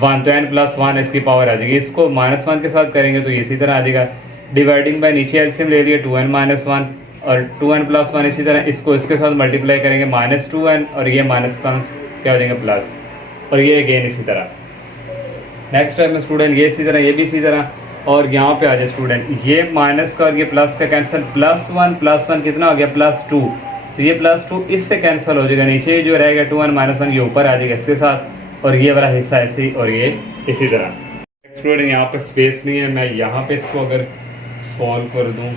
1, तो n + 1 इसकी पावर आ जाएगी, इसको -1 के साथ करेंगे तो ये इसी तरह आ जाएगा डिवाइडिंग बाय नीचे एलसीएम ले लिया 2n - 1 और 2n + 1 इसी तरह इसको इसके साथ मल्टीप्लाई करेंगे -2n और ये -1 क्या हो जाएगा प्लस और ये अगेन इसी तरह। नेक्स्ट टाइम में स्टूडेंट ये इसी तरह ये भी इसी तरह और यहाँ पे आ जाए स्टूडेंट ये माइनस का और ये प्लस का कैंसिल +1 कितना हो गया +2, तो ये +2 इससे कैंसिल हो जाएगा, नीचे जो रहेगा 2n - 1 ये ऊपर आ जाएगा इसके साथ और ये वाला हिस्सा ऐसे और ये इसी तरह। स्टूडेंट यहाँ पे स्पेस नहीं है, मैं यहाँ पे इसको अगर सॉल्व कर दूँ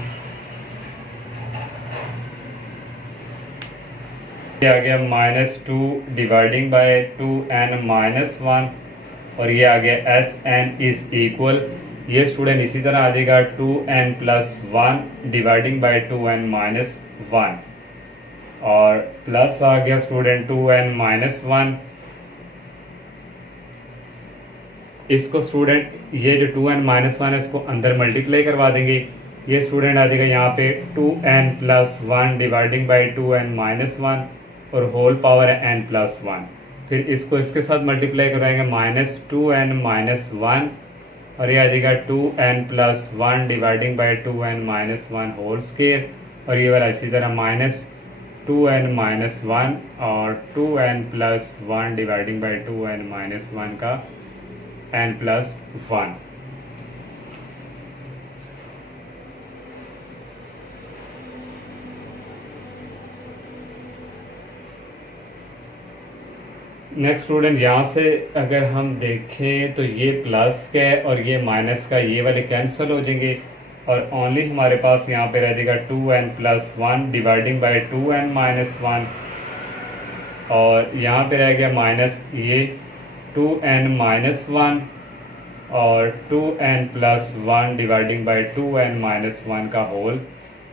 ये आ गया -2 डिवाइडिंग बाय 2n - 1 और ये आ गया Sn इज इक्वल, ये स्टूडेंट इसी तरह आ जाएगा 2n + 1 डिवाइडिंग बाय 2n - 1 और प्लस आ गया स्टूडेंट 2n - 1। इसको स्टूडेंट ये जो 2n - 1 है इसको अंदर मल्टीप्लाई करवा देंगे, ये स्टूडेंट आ जाएगा यहाँ पे 2n + 1 डिवाइडिंग बाय 2n - 1 और होल पावर है n + 1। फिर इसको इसके साथ मल्टीप्लाई कराएंगे -2n - 1 और ये आ जाएगा 2n + 1 dividing by 2n - 1 whole square और ये वाला इसी तरह -2n - 1 और 2n + 1 डिवाइडिंग बाय 2n - 1 का n + 1। नेक्स्ट स्टूडेंट यहाँ से अगर हम देखें तो ये प्लस का है और ये माइनस का, ये वाले कैंसिल हो जाएंगे और ओनली हमारे पास यहाँ पे रह जाएगा 2n + 1 डिवाइडिंग बाय 2n - 1 और यहाँ पे रह गया माइनस ये 2n-1 और 2n+1 डिवाइडिंग बाई 2n-1 का होल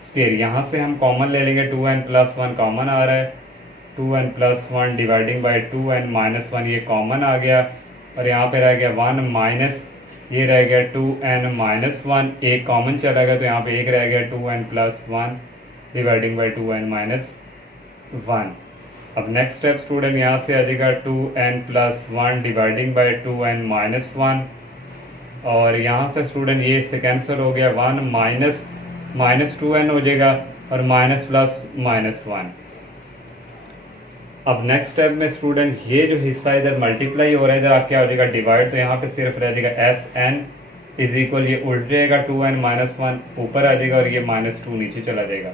स्क्वायर। यहाँ से हम कॉमन ले लेंगे, 2n+1 कॉमन आ रहा है, 2n+1 डिवाइडिंग बाई 2n-1 ये कॉमन आ गया, और यहाँ पे रह गया 1 माइनस ये रह गया 2n-1, एक कॉमन चला गया तो यहाँ पे एक रह गया 2n+1 डिवाइडिंग बाई 2n-1। अब नेक्स्ट स्टेप स्टूडेंट यहाँ से आ जाएगा 2n+1 डिवाइडिंग बाई 2n-1, और यहाँ से स्टूडेंट ये इससे कैंसिल हो गया, 1 माइनस 2n हो जाएगा और माइनस प्लस -1। अब नेक्स्ट स्टेप में स्टूडेंट ये जो हिस्सा इधर मल्टीप्लाई हो रहा है इधर क्या हो जाएगा डिवाइड, तो यहाँ पे सिर्फ रह जाएगा Sn इज इक्वल, ये उल्ट जाएगा 2n-1 ऊपर आ जाएगा और ये -2 नीचे चला जाएगा,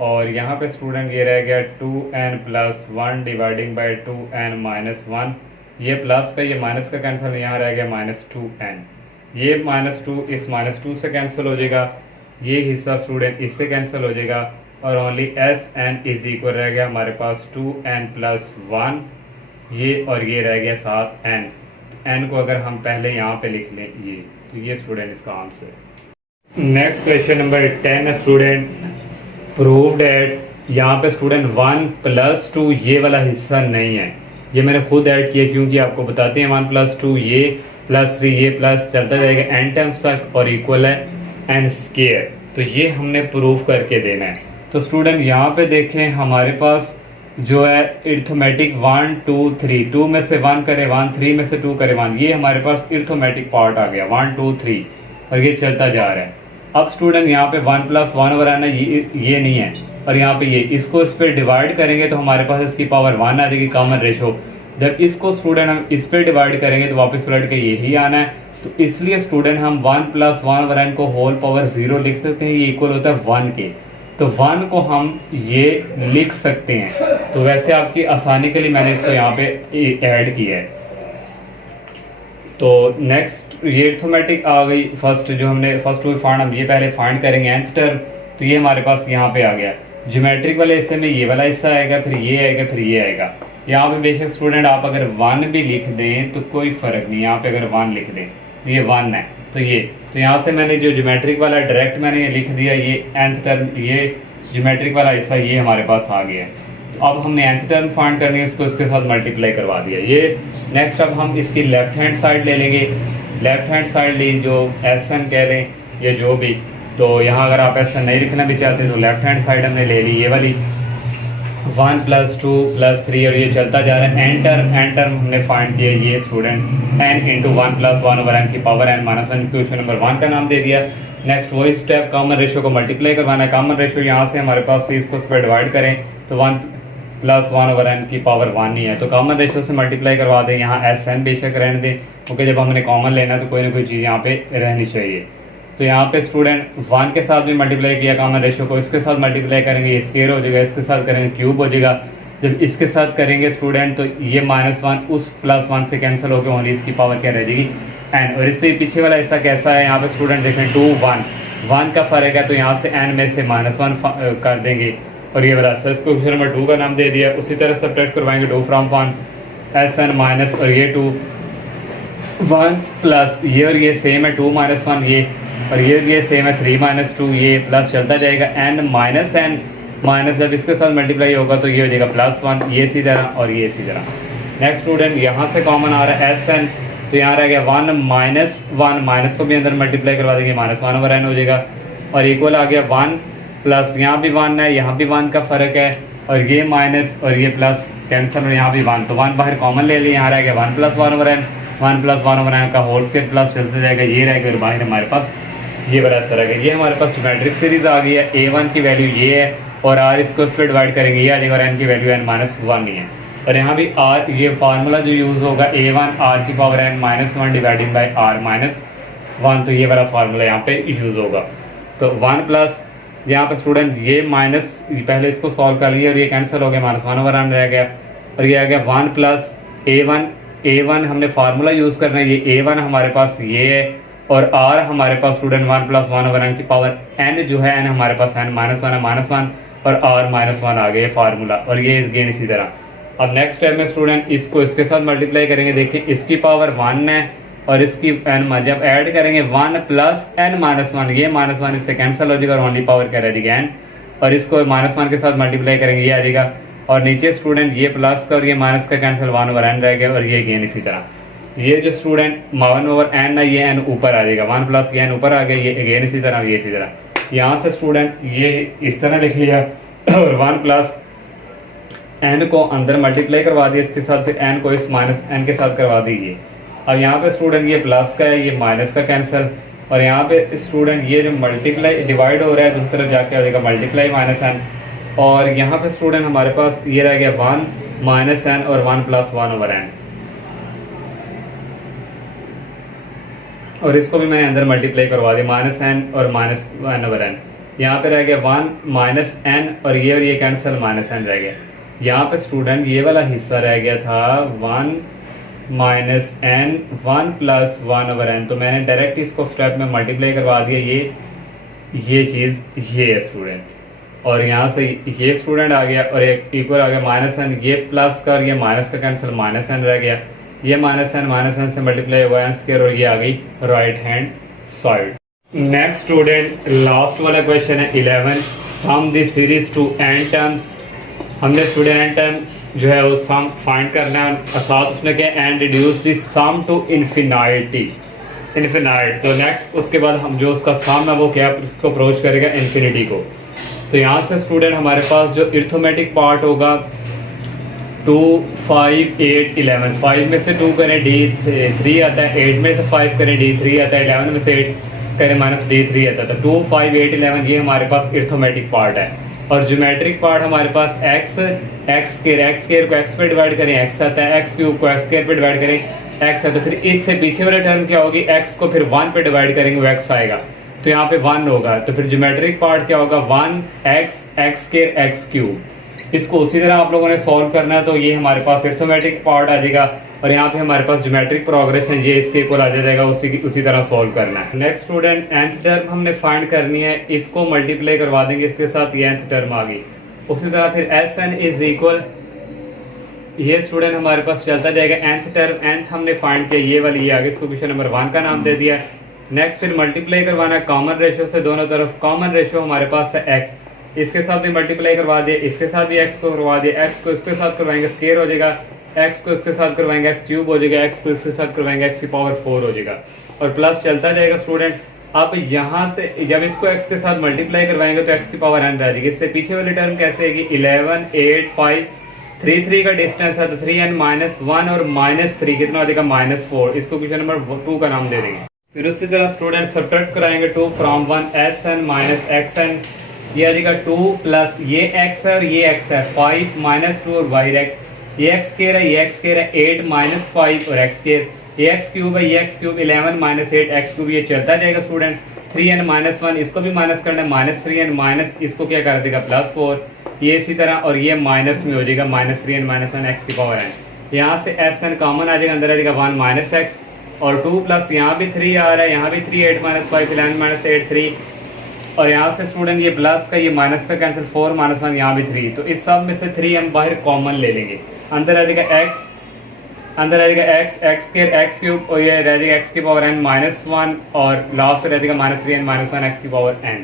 और यहाँ पे स्टूडेंट ये रह गया 2n+1 डिवाइडिंग बाई 2n-1, ये प्लस का ये माइनस का कैंसिल, यहाँ रह गया -2n, ये -2 इस -2 से कैंसिल हो जाएगा, ये हिस्सा स्टूडेंट इससे कैंसिल हो जाएगा, और ओनली Sn इज इक्वल रह गया हमारे पास 2n+1, ये और ये रह गया साथ n, n को अगर हम पहले यहाँ पे लिख लें ये, तो ये स्टूडेंट इसका answer. Next question number 10 student, prove that यहाँ पे स्टूडेंट 1+2 ये वाला हिस्सा नहीं है, ये मैंने खुद ऐड किया क्योंकि आपको बताते हैं 1+2 ये +3 ये प्लस चलता जाएगा n टाइम्स तक और इक्वल है n स्क्वायर, तो ये हमने प्रूव करके देना है। तो स्टूडेंट यहाँ पे देखें हमारे पास जो है इर्थमेटिक 1 2 3, 2 में से 1 करे 1, 3 में से 2 करे 1, ये हमारे पास इर्थमेटिक पार्ट आ गया 1 2 3, और ये चलता जा रहा है। अब स्टूडेंट यहाँ पे 1+1 वराना ये नहीं है, और यहाँ पे ये इसको इस पर डिवाइड करेंगे तो हमारे पास इसकी पावर 1 आ जाएगी, कॉमन रेशो। जब इसको स्टूडेंट हम इस पर डिवाइड करेंगे तो वापस पलट के यही आना है, तो इसलिए स्टूडेंट हम 1+1 वरान को होल पावर 0 लिख सकते हैं, ये इक्वल होता है 1 के, तो 1 को हम ये लिख सकते हैं। तो वैसे आपकी आसानी के लिए मैंने इसको यहाँ पे ऐड किया है। तो नेक्स्ट ये अर्थमेटिक आ गई, फर्स्ट जो हमने फर्स्ट हुई फाइंड, हम ये पहले फाइंड करेंगे nth टर्म, तो ये हमारे पास यहाँ पे आ गया। ज्योमेट्रिक वाले हिस्से में ये वाला हिस्सा आएगा, फिर ये आएगा, फिर ये आएगा। यहाँ पे बेशक स्टूडेंट आप अगर 1 भी लिख दें तो कोई फ़र्क नहीं, यहाँ पे अगर 1 लिख दें तो ये 1 है, तो ये तो यहाँ से मैंने जो ज्योमेट्रिक वाला डायरेक्ट मैंने ये लिख दिया, ये nth टर्म ये ज्योमेट्रिक वाला हिस्सा ये हमारे पास आ गया है। तो अब हमने nth टर्म फाइंड करनी है, उसको इसके साथ मल्टीप्लाई करवा दिया ये। नेक्स्ट अब हम इसकी लेफ्ट हैंड साइड ले लेंगे, लेफ्ट हैंड साइड ली जो Sn कह लें ये जो भी, तो यहाँ अगर आप Sn नहीं लिखना भी चाहते तो लेफ्ट हैंड साइड हमने ले ली ये वाली 1+2+3, और ये चलता जा रहा है। एन टर्म हमने फाइंड किया ये स्टूडेंट n इंटू 1+1/n की पावर n-1, क्वेश्चन नंबर 1 का नाम दे दिया। नेक्स्ट वही स्टेप कॉमन रेशियो को मल्टीप्लाई करवाना है। कॉमन रेशियो यहाँ से हमारे पास इसको इस पर डिवाइड करें तो 1+1/n की पावर 1 ही है, तो कॉमन रेशियो से मल्टीप्लाई करवा दें। यहाँ Sn बेशक रहने दें क्योंकि जब हमने कॉमन लेना है तो कोई ना कोई चीज़ यहाँ पे रहनी चाहिए। तो यहाँ पे स्टूडेंट 1 के साथ भी मल्टीप्लाई किया कॉमन रेशियो को, इसके साथ मल्टीप्लाई करेंगे ये स्क्वायर हो जाएगा, इसके साथ करेंगे क्यूब हो जाएगा। जब इसके साथ करेंगे स्टूडेंट तो ये -1 उस +1 से कैंसिल होकर ओनली इसकी पावर क्या रह जाएगी n। और इससे पीछे वाला हिस्सा कैसा है, यहाँ पे स्टूडेंट देखें 2 1 का फ़र्क है, तो यहाँ से n में से -1 कर देंगे और ये वाला इसको क्वेश्चन नंबर 2 का नाम दे दिया। उसी तरह सब्ट्रैक्ट करवाएंगे 2 फ्रॉम 1 Sn माइनस और ये 2 1 प्लस ये और ये सेम है 2 -1 ये, और ये सेम है 3 - 2 ये, प्लस चलता जाएगा n माइनस जब इसके साथ मल्टीप्लाई होगा तो ये हो जाएगा +1, ये इसी तरह और ये इसी तरह। नेक्स्ट स्टूडेंट यहाँ से कॉमन आ रहा है Sn, तो यहाँ रह गया 1 माइनस को भी अंदर मल्टीप्लाई करवा देंगे -1/n हो जाएगा, और इक्वल आ गया 1 प्लस यहाँ भी 1 है, यहाँ भी 1 का फ़र्क है, और ये माइनस और ये प्लस कैंसिल, और यहाँ भी 1, तो 1 बाहर कॉमन ले लिया, यहाँ रह गया 1+1/n 1+1/n का होल स्क्वायर प्लस चलते जाएगा, ये रह गया और बाहर हमारे पास ये बड़ा सा रह गया। ये हमारे पास ज्योमेट्रिक सीरीज आ गई है, a1 की वैल्यू ये है और r इसको इस पर डिवाइड करेंगे ये आ जाएगा, और n की वैल्यू n-1 ही है। और यहाँ भी r ये फार्मूला जो यूज़ होगा a1 r की power n-1 dividing by r-1, तो ये वाला फार्मूला यहाँ पे यूज़ होगा। तो 1 प्लस यहाँ पे स्टूडेंट ये माइनस पहले इसको सॉल्व कर लिया और ये कैंसिल हो गया, -1/n रह गया, और ये आ गया 1 प्लस a1 हमने फार्मूला यूज़ करना है, ये a1 हमारे पास ये है, और r हमारे पास स्टूडेंट 1+1/n की पावर n जो है n हमारे पास n-1 है -1 और r -1 आ गया फार्मूला, और ये गेन इसी तरह। अब नेक्स्ट स्टेप में स्टूडेंट इसको इसके साथ मल्टीप्लाई करेंगे। देखिए इसकी पावर 1 है और इसकी n, जब ऐड करेंगे 1 प्लस n माइनस 1, ये माइनस 1 इससे कैंसिल हो जाएगा और ओनली पावर क्या रहेगी n, और इसको माइनस 1 के साथ मल्टीप्लाई करेंगे, ये आ जाएगा। और नीचे स्टूडेंट ये प्लस का और ये माइनस का कैंसिल 1/n रहेगा और ये गेन इसी तरह। ये जो स्टूडेंट 1/n है ये n ऊपर आ जाएगा, 1 प्लस ये n ऊपर आ गया, ये गेन इसी तरह, ये इसी तरह। यहाँ से स्टूडेंट ये इस तरह लिख लिया और 1 प्लस n को अंदर मल्टीप्लाई करवा दिया इसके साथ, फिर n को इस माइनस n के साथ करवा दीजिए। अब यहाँ पे स्टूडेंट ये प्लस का है, ये माइनस का कैंसिल, और यहाँ पे स्टूडेंट ये जो मल्टीप्लाई डिवाइड हो रहा है दूसरी तरफ जाके आ जाएगा मल्टीप्लाई माइनस n, और यहाँ पे स्टूडेंट हमारे पास ये रह गया 1 माइनस n और 1 प्लस 1/n, और इसको भी मैंने अंदर मल्टीप्लाई करवा दिया माइनस n और माइनस 1/n। यहाँ पे रह गया 1 माइनस n और ये कैंसिल माइनस n रह गया। यहाँ पे स्टूडेंट ये वाला हिस्सा रह गया था 1 माइनस n 1 प्लस 1/n, तो मैंने डायरेक्ट इसको स्टेप में मल्टीप्लाई करवा दिया, ये चीज़ ये है स्टूडेंट, और यहाँ से ये स्टूडेंट आ गया और एक इक्वल आ गया माइनस n, ये प्लस का और ये माइनस का कैंसिल माइनस n रह गया, ये माइनस n से मल्टीप्लाई हुआ n स्क्वायर, और ये आ गई right hand side. Next student last वाला क्वेश्चन है 11, sum the series to n terms. हमने स्टूडेंट n टर्म जो है वो सम फाइंड करना है, और साथ उसने क्या and reduce the sum to infinite. तो नेक्स्ट उसके बाद हम जो उसका सम है वो क्या उसको अप्रोच करेगा इन्फिनिटी को। तो यहाँ से स्टूडेंट हमारे पास जो अरिथमेटिक पार्ट होगा 2 5 8 11, 5 में से 2 करें d3 आता है, 8 में से 5 करें d3 आता है, 11 में से 8 करें माइनस d3 आता है। तो 2 5 8 11 ये हमारे पास अरिथमेटिक पार्ट है, और ज्योमेट्रिक पार्ट हमारे पास x स्क्वायर को x पे डिवाइड करें x आता है, x क्यूब को x स्क्वायर पे डिवाइड करें x आता है, फिर इससे पीछे वाले टर्म क्या होगी, x को फिर 1 पे डिवाइड करेंगे वो x आएगा, तो यहाँ पे 1 होगा, तो फिर ज्योमेट्रिक पार्ट क्या होगा 1x स्क्वायर x क्यूब। इसको उसी तरह आप लोगों ने सॉल्व करना है, तो ये हमारे पास अरिथमेटिक पार्ट आ जाएगा, और यहाँ पे हमारे पास ज्योमेट्रिक प्रोग्रेशन ये इसके इक्वल आ जाएगा, उसी तरह सॉल्व करना है। नेक्स्ट स्टूडेंट nth टर्म हमने फाइंड करनी है, इसको मल्टीप्लाई करवा देंगे इसके साथ, ये nth टर्म आ गई। उसी तरह फिर Sn इज इक्वल, ये स्टूडेंट हमारे पास चलता जाएगा, nth टर्म nth हमने फाइंड किया, ये वाली ये आगे, इसको क्वेश्चन नंबर 1 का नाम दे दिया। नेक्स्ट फिर मल्टीप्लाई करवाना कॉमन रेशो से, दोनों तरफ कॉमन रेशो हमारे पास है x, इसके साथ भी मल्टीप्लाई करवा दिया, इसके साथ भी x को करवा दिया, x को इसके साथ करवाएंगे स्क्वायर हो जाएगा, x को इसके साथ करवाएंगे x क्यूब हो जाएगा, x को इसके साथ करवाएंगे x की पावर 4 हो जाएगा, और प्लस चलता जाएगा स्टूडेंट। अब यहाँ से जब इसको x के साथ मल्टीप्लाई करवाएंगे तो x की पावर n रह जाएगी। इससे पीछे वाली टर्म कैसे आएगी, 11 8 5 3 3 का डिस्टेंस है, तो 3n माइनस 1 और माइनस 3 कितना हो जाएगा -4, इसको क्वेश्चन नंबर 2 का नाम दे देंगे। फिर उसी तरह स्टूडेंट सब्ट्रैक्ट कराएंगे 2 फ्रॉम 1 Sn माइनस xn, ये आ जाएगा 2 प्लस ये x है और ये x है, 5 माइनस 2 और y ये x स्क्वायर है, ये x स्क्वायर है, 8 माइनस 5 और x स्क्वायर, ये x क्यूब है, ये x cube 11 minus 8 x cube, ये चलता जाएगा स्टूडेंट। 3n माइनस 1 इसको भी माइनस करना है, माइनस 3n माइनस इसको क्या कर देगा +4, ये इसी तरह, और ये माइनस में हो जाएगा -3n माइनस 1 x की पावर n। यहाँ से Sn कॉमन आ जाएगा, अंदर आ जाएगा 1 माइनस x, और 2 प्लस यहाँ भी 3 आ रहा है, यहाँ भी 3 8 माइनस 5 11 माइनस 8 3, और यहाँ से स्टूडेंट ये प्लस का ये माइनस का कैंसिल 4 माइनस 1 यहाँ भी 3, तो इस सब में से 3 हम बाहर कॉमन ले लेंगे, अंदर आ जाएगा x स्क्वायर x क्यूब, और ये रह जाएगा x की पावर n -1, और लास्ट पे रह जाएगा -3n माइनस 1 x की पावर n।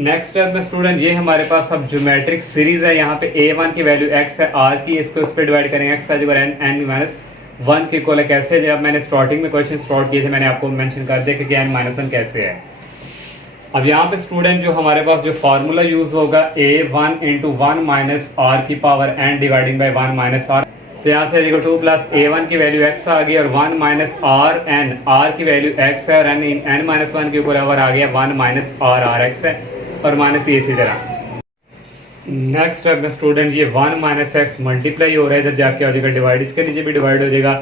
नेक्स्ट स्टेप में स्टूडेंट ये हमारे पास अब ज्योमेट्रिक सीरीज है, यहाँ पे a1 की वैल्यू x है, r की, इसको उस पर डिवाइड करेंगे, x आ जाएगा n माइनस 1 के इक्वल है। कैसे, जब मैंने स्टार्टिंग में क्वेश्चन स्टार्ट किए थे मैंने आपको मेंशन कर दिया कि n माइनस 1 कैसे है। अब यहाँ पे स्टूडेंट जो हमारे पास जो फार्मूला यूज होगा a1 इंटू 1 माइनस r की power n dividing by 1 minus r, तो यहाँ से 2 प्लस a1 की वैल्यू x आ गई, और 1 माइनस r की वैल्यू x है, और n माइनस 1 के ऊपर आ गया 1 माइनस r x है, और माइनस ये इसी तरह। नेक्स्ट स्टेप में स्टूडेंट ये 1 माइनस x मल्टीप्लाई हो रहा है, इधर जाके हो जाएगा डिवाइड, इसके नीचे भी डिवाइड हो जाएगा,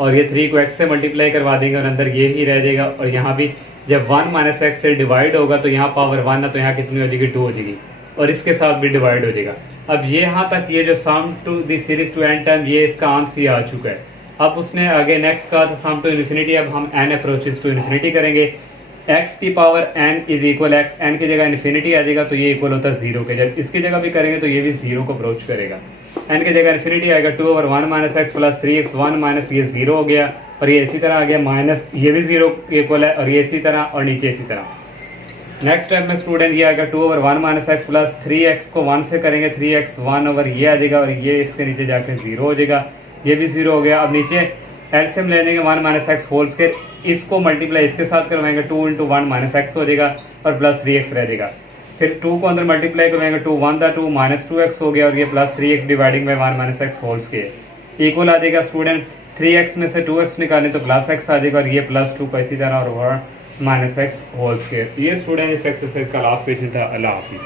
और ये 3 को x से मल्टीप्लाई करवा देंगे, और अंदर ये ही रह जाएगा, और यहाँ भी जब 1 माइनस x से डिवाइड होगा तो यहाँ पावर 1 है, तो यहाँ कितनी हो जाएगी 2 हो जाएगी, और इसके साथ भी डिवाइड हो जाएगा। अब ये यहाँ तक ये जो sum to the series to n term, ये इसका आंसर आ चुका है। अब उसने आगे नेक्स्ट कहा था सम टू इन्फिनिटी, अब हम n अप्रोचेस टू इन्फिनिटी करेंगे, x की power n is equal x, n की जगह इन्फिनिटी आ जाएगा, तो ये इक्वल होता है 0 के, जब इसकी जगह भी करेंगे तो ये भी 0 को अप्रोच करेगा। एन की जगह इन्फिनिटी आएगा 2/1 minus x plus 3x 1 minus ये 0 हो गया और ये इसी तरह आ गया माइनस ये भी 0 इक्वल है और ये इसी तरह और नीचे इसी तरह। नेक्स्ट स्टेप में स्टूडेंट ये आएगा 2/1 माइनस एक्स प्लस 3x को 1 से करेंगे 3x 1 ओवर ये आ जाएगा और ये इसके नीचे जाकर 0 हो जाएगा, ये भी 0 हो गया। अब नीचे एलसीएम लेने के 1 माइनस एक्स होल स्क्वायर, इसको मल्टीप्लाई इसके साथ करवाएंगे 2 × 1 माइनस एक्स हो जाएगा और प्लस 3x रह जाएगा। फिर 2 को अंदर मल्टीप्लाई करवाएंगे 2 1 था 2 माइनस 2x हो गया और ये plus 3x dividing by 1 minus x whole square equal आ जाएगा। स्टूडेंट 3x में से 2x निकालें तो प्लस x आ जाएगा और ये प्लस 2 का इसी तरह और माइनस एक्स होल स्क्वायर। ये स्टूडेंट इस एक्सरसाइज का लास्ट क्वेश्चन था। अल्लाह हाफिज़।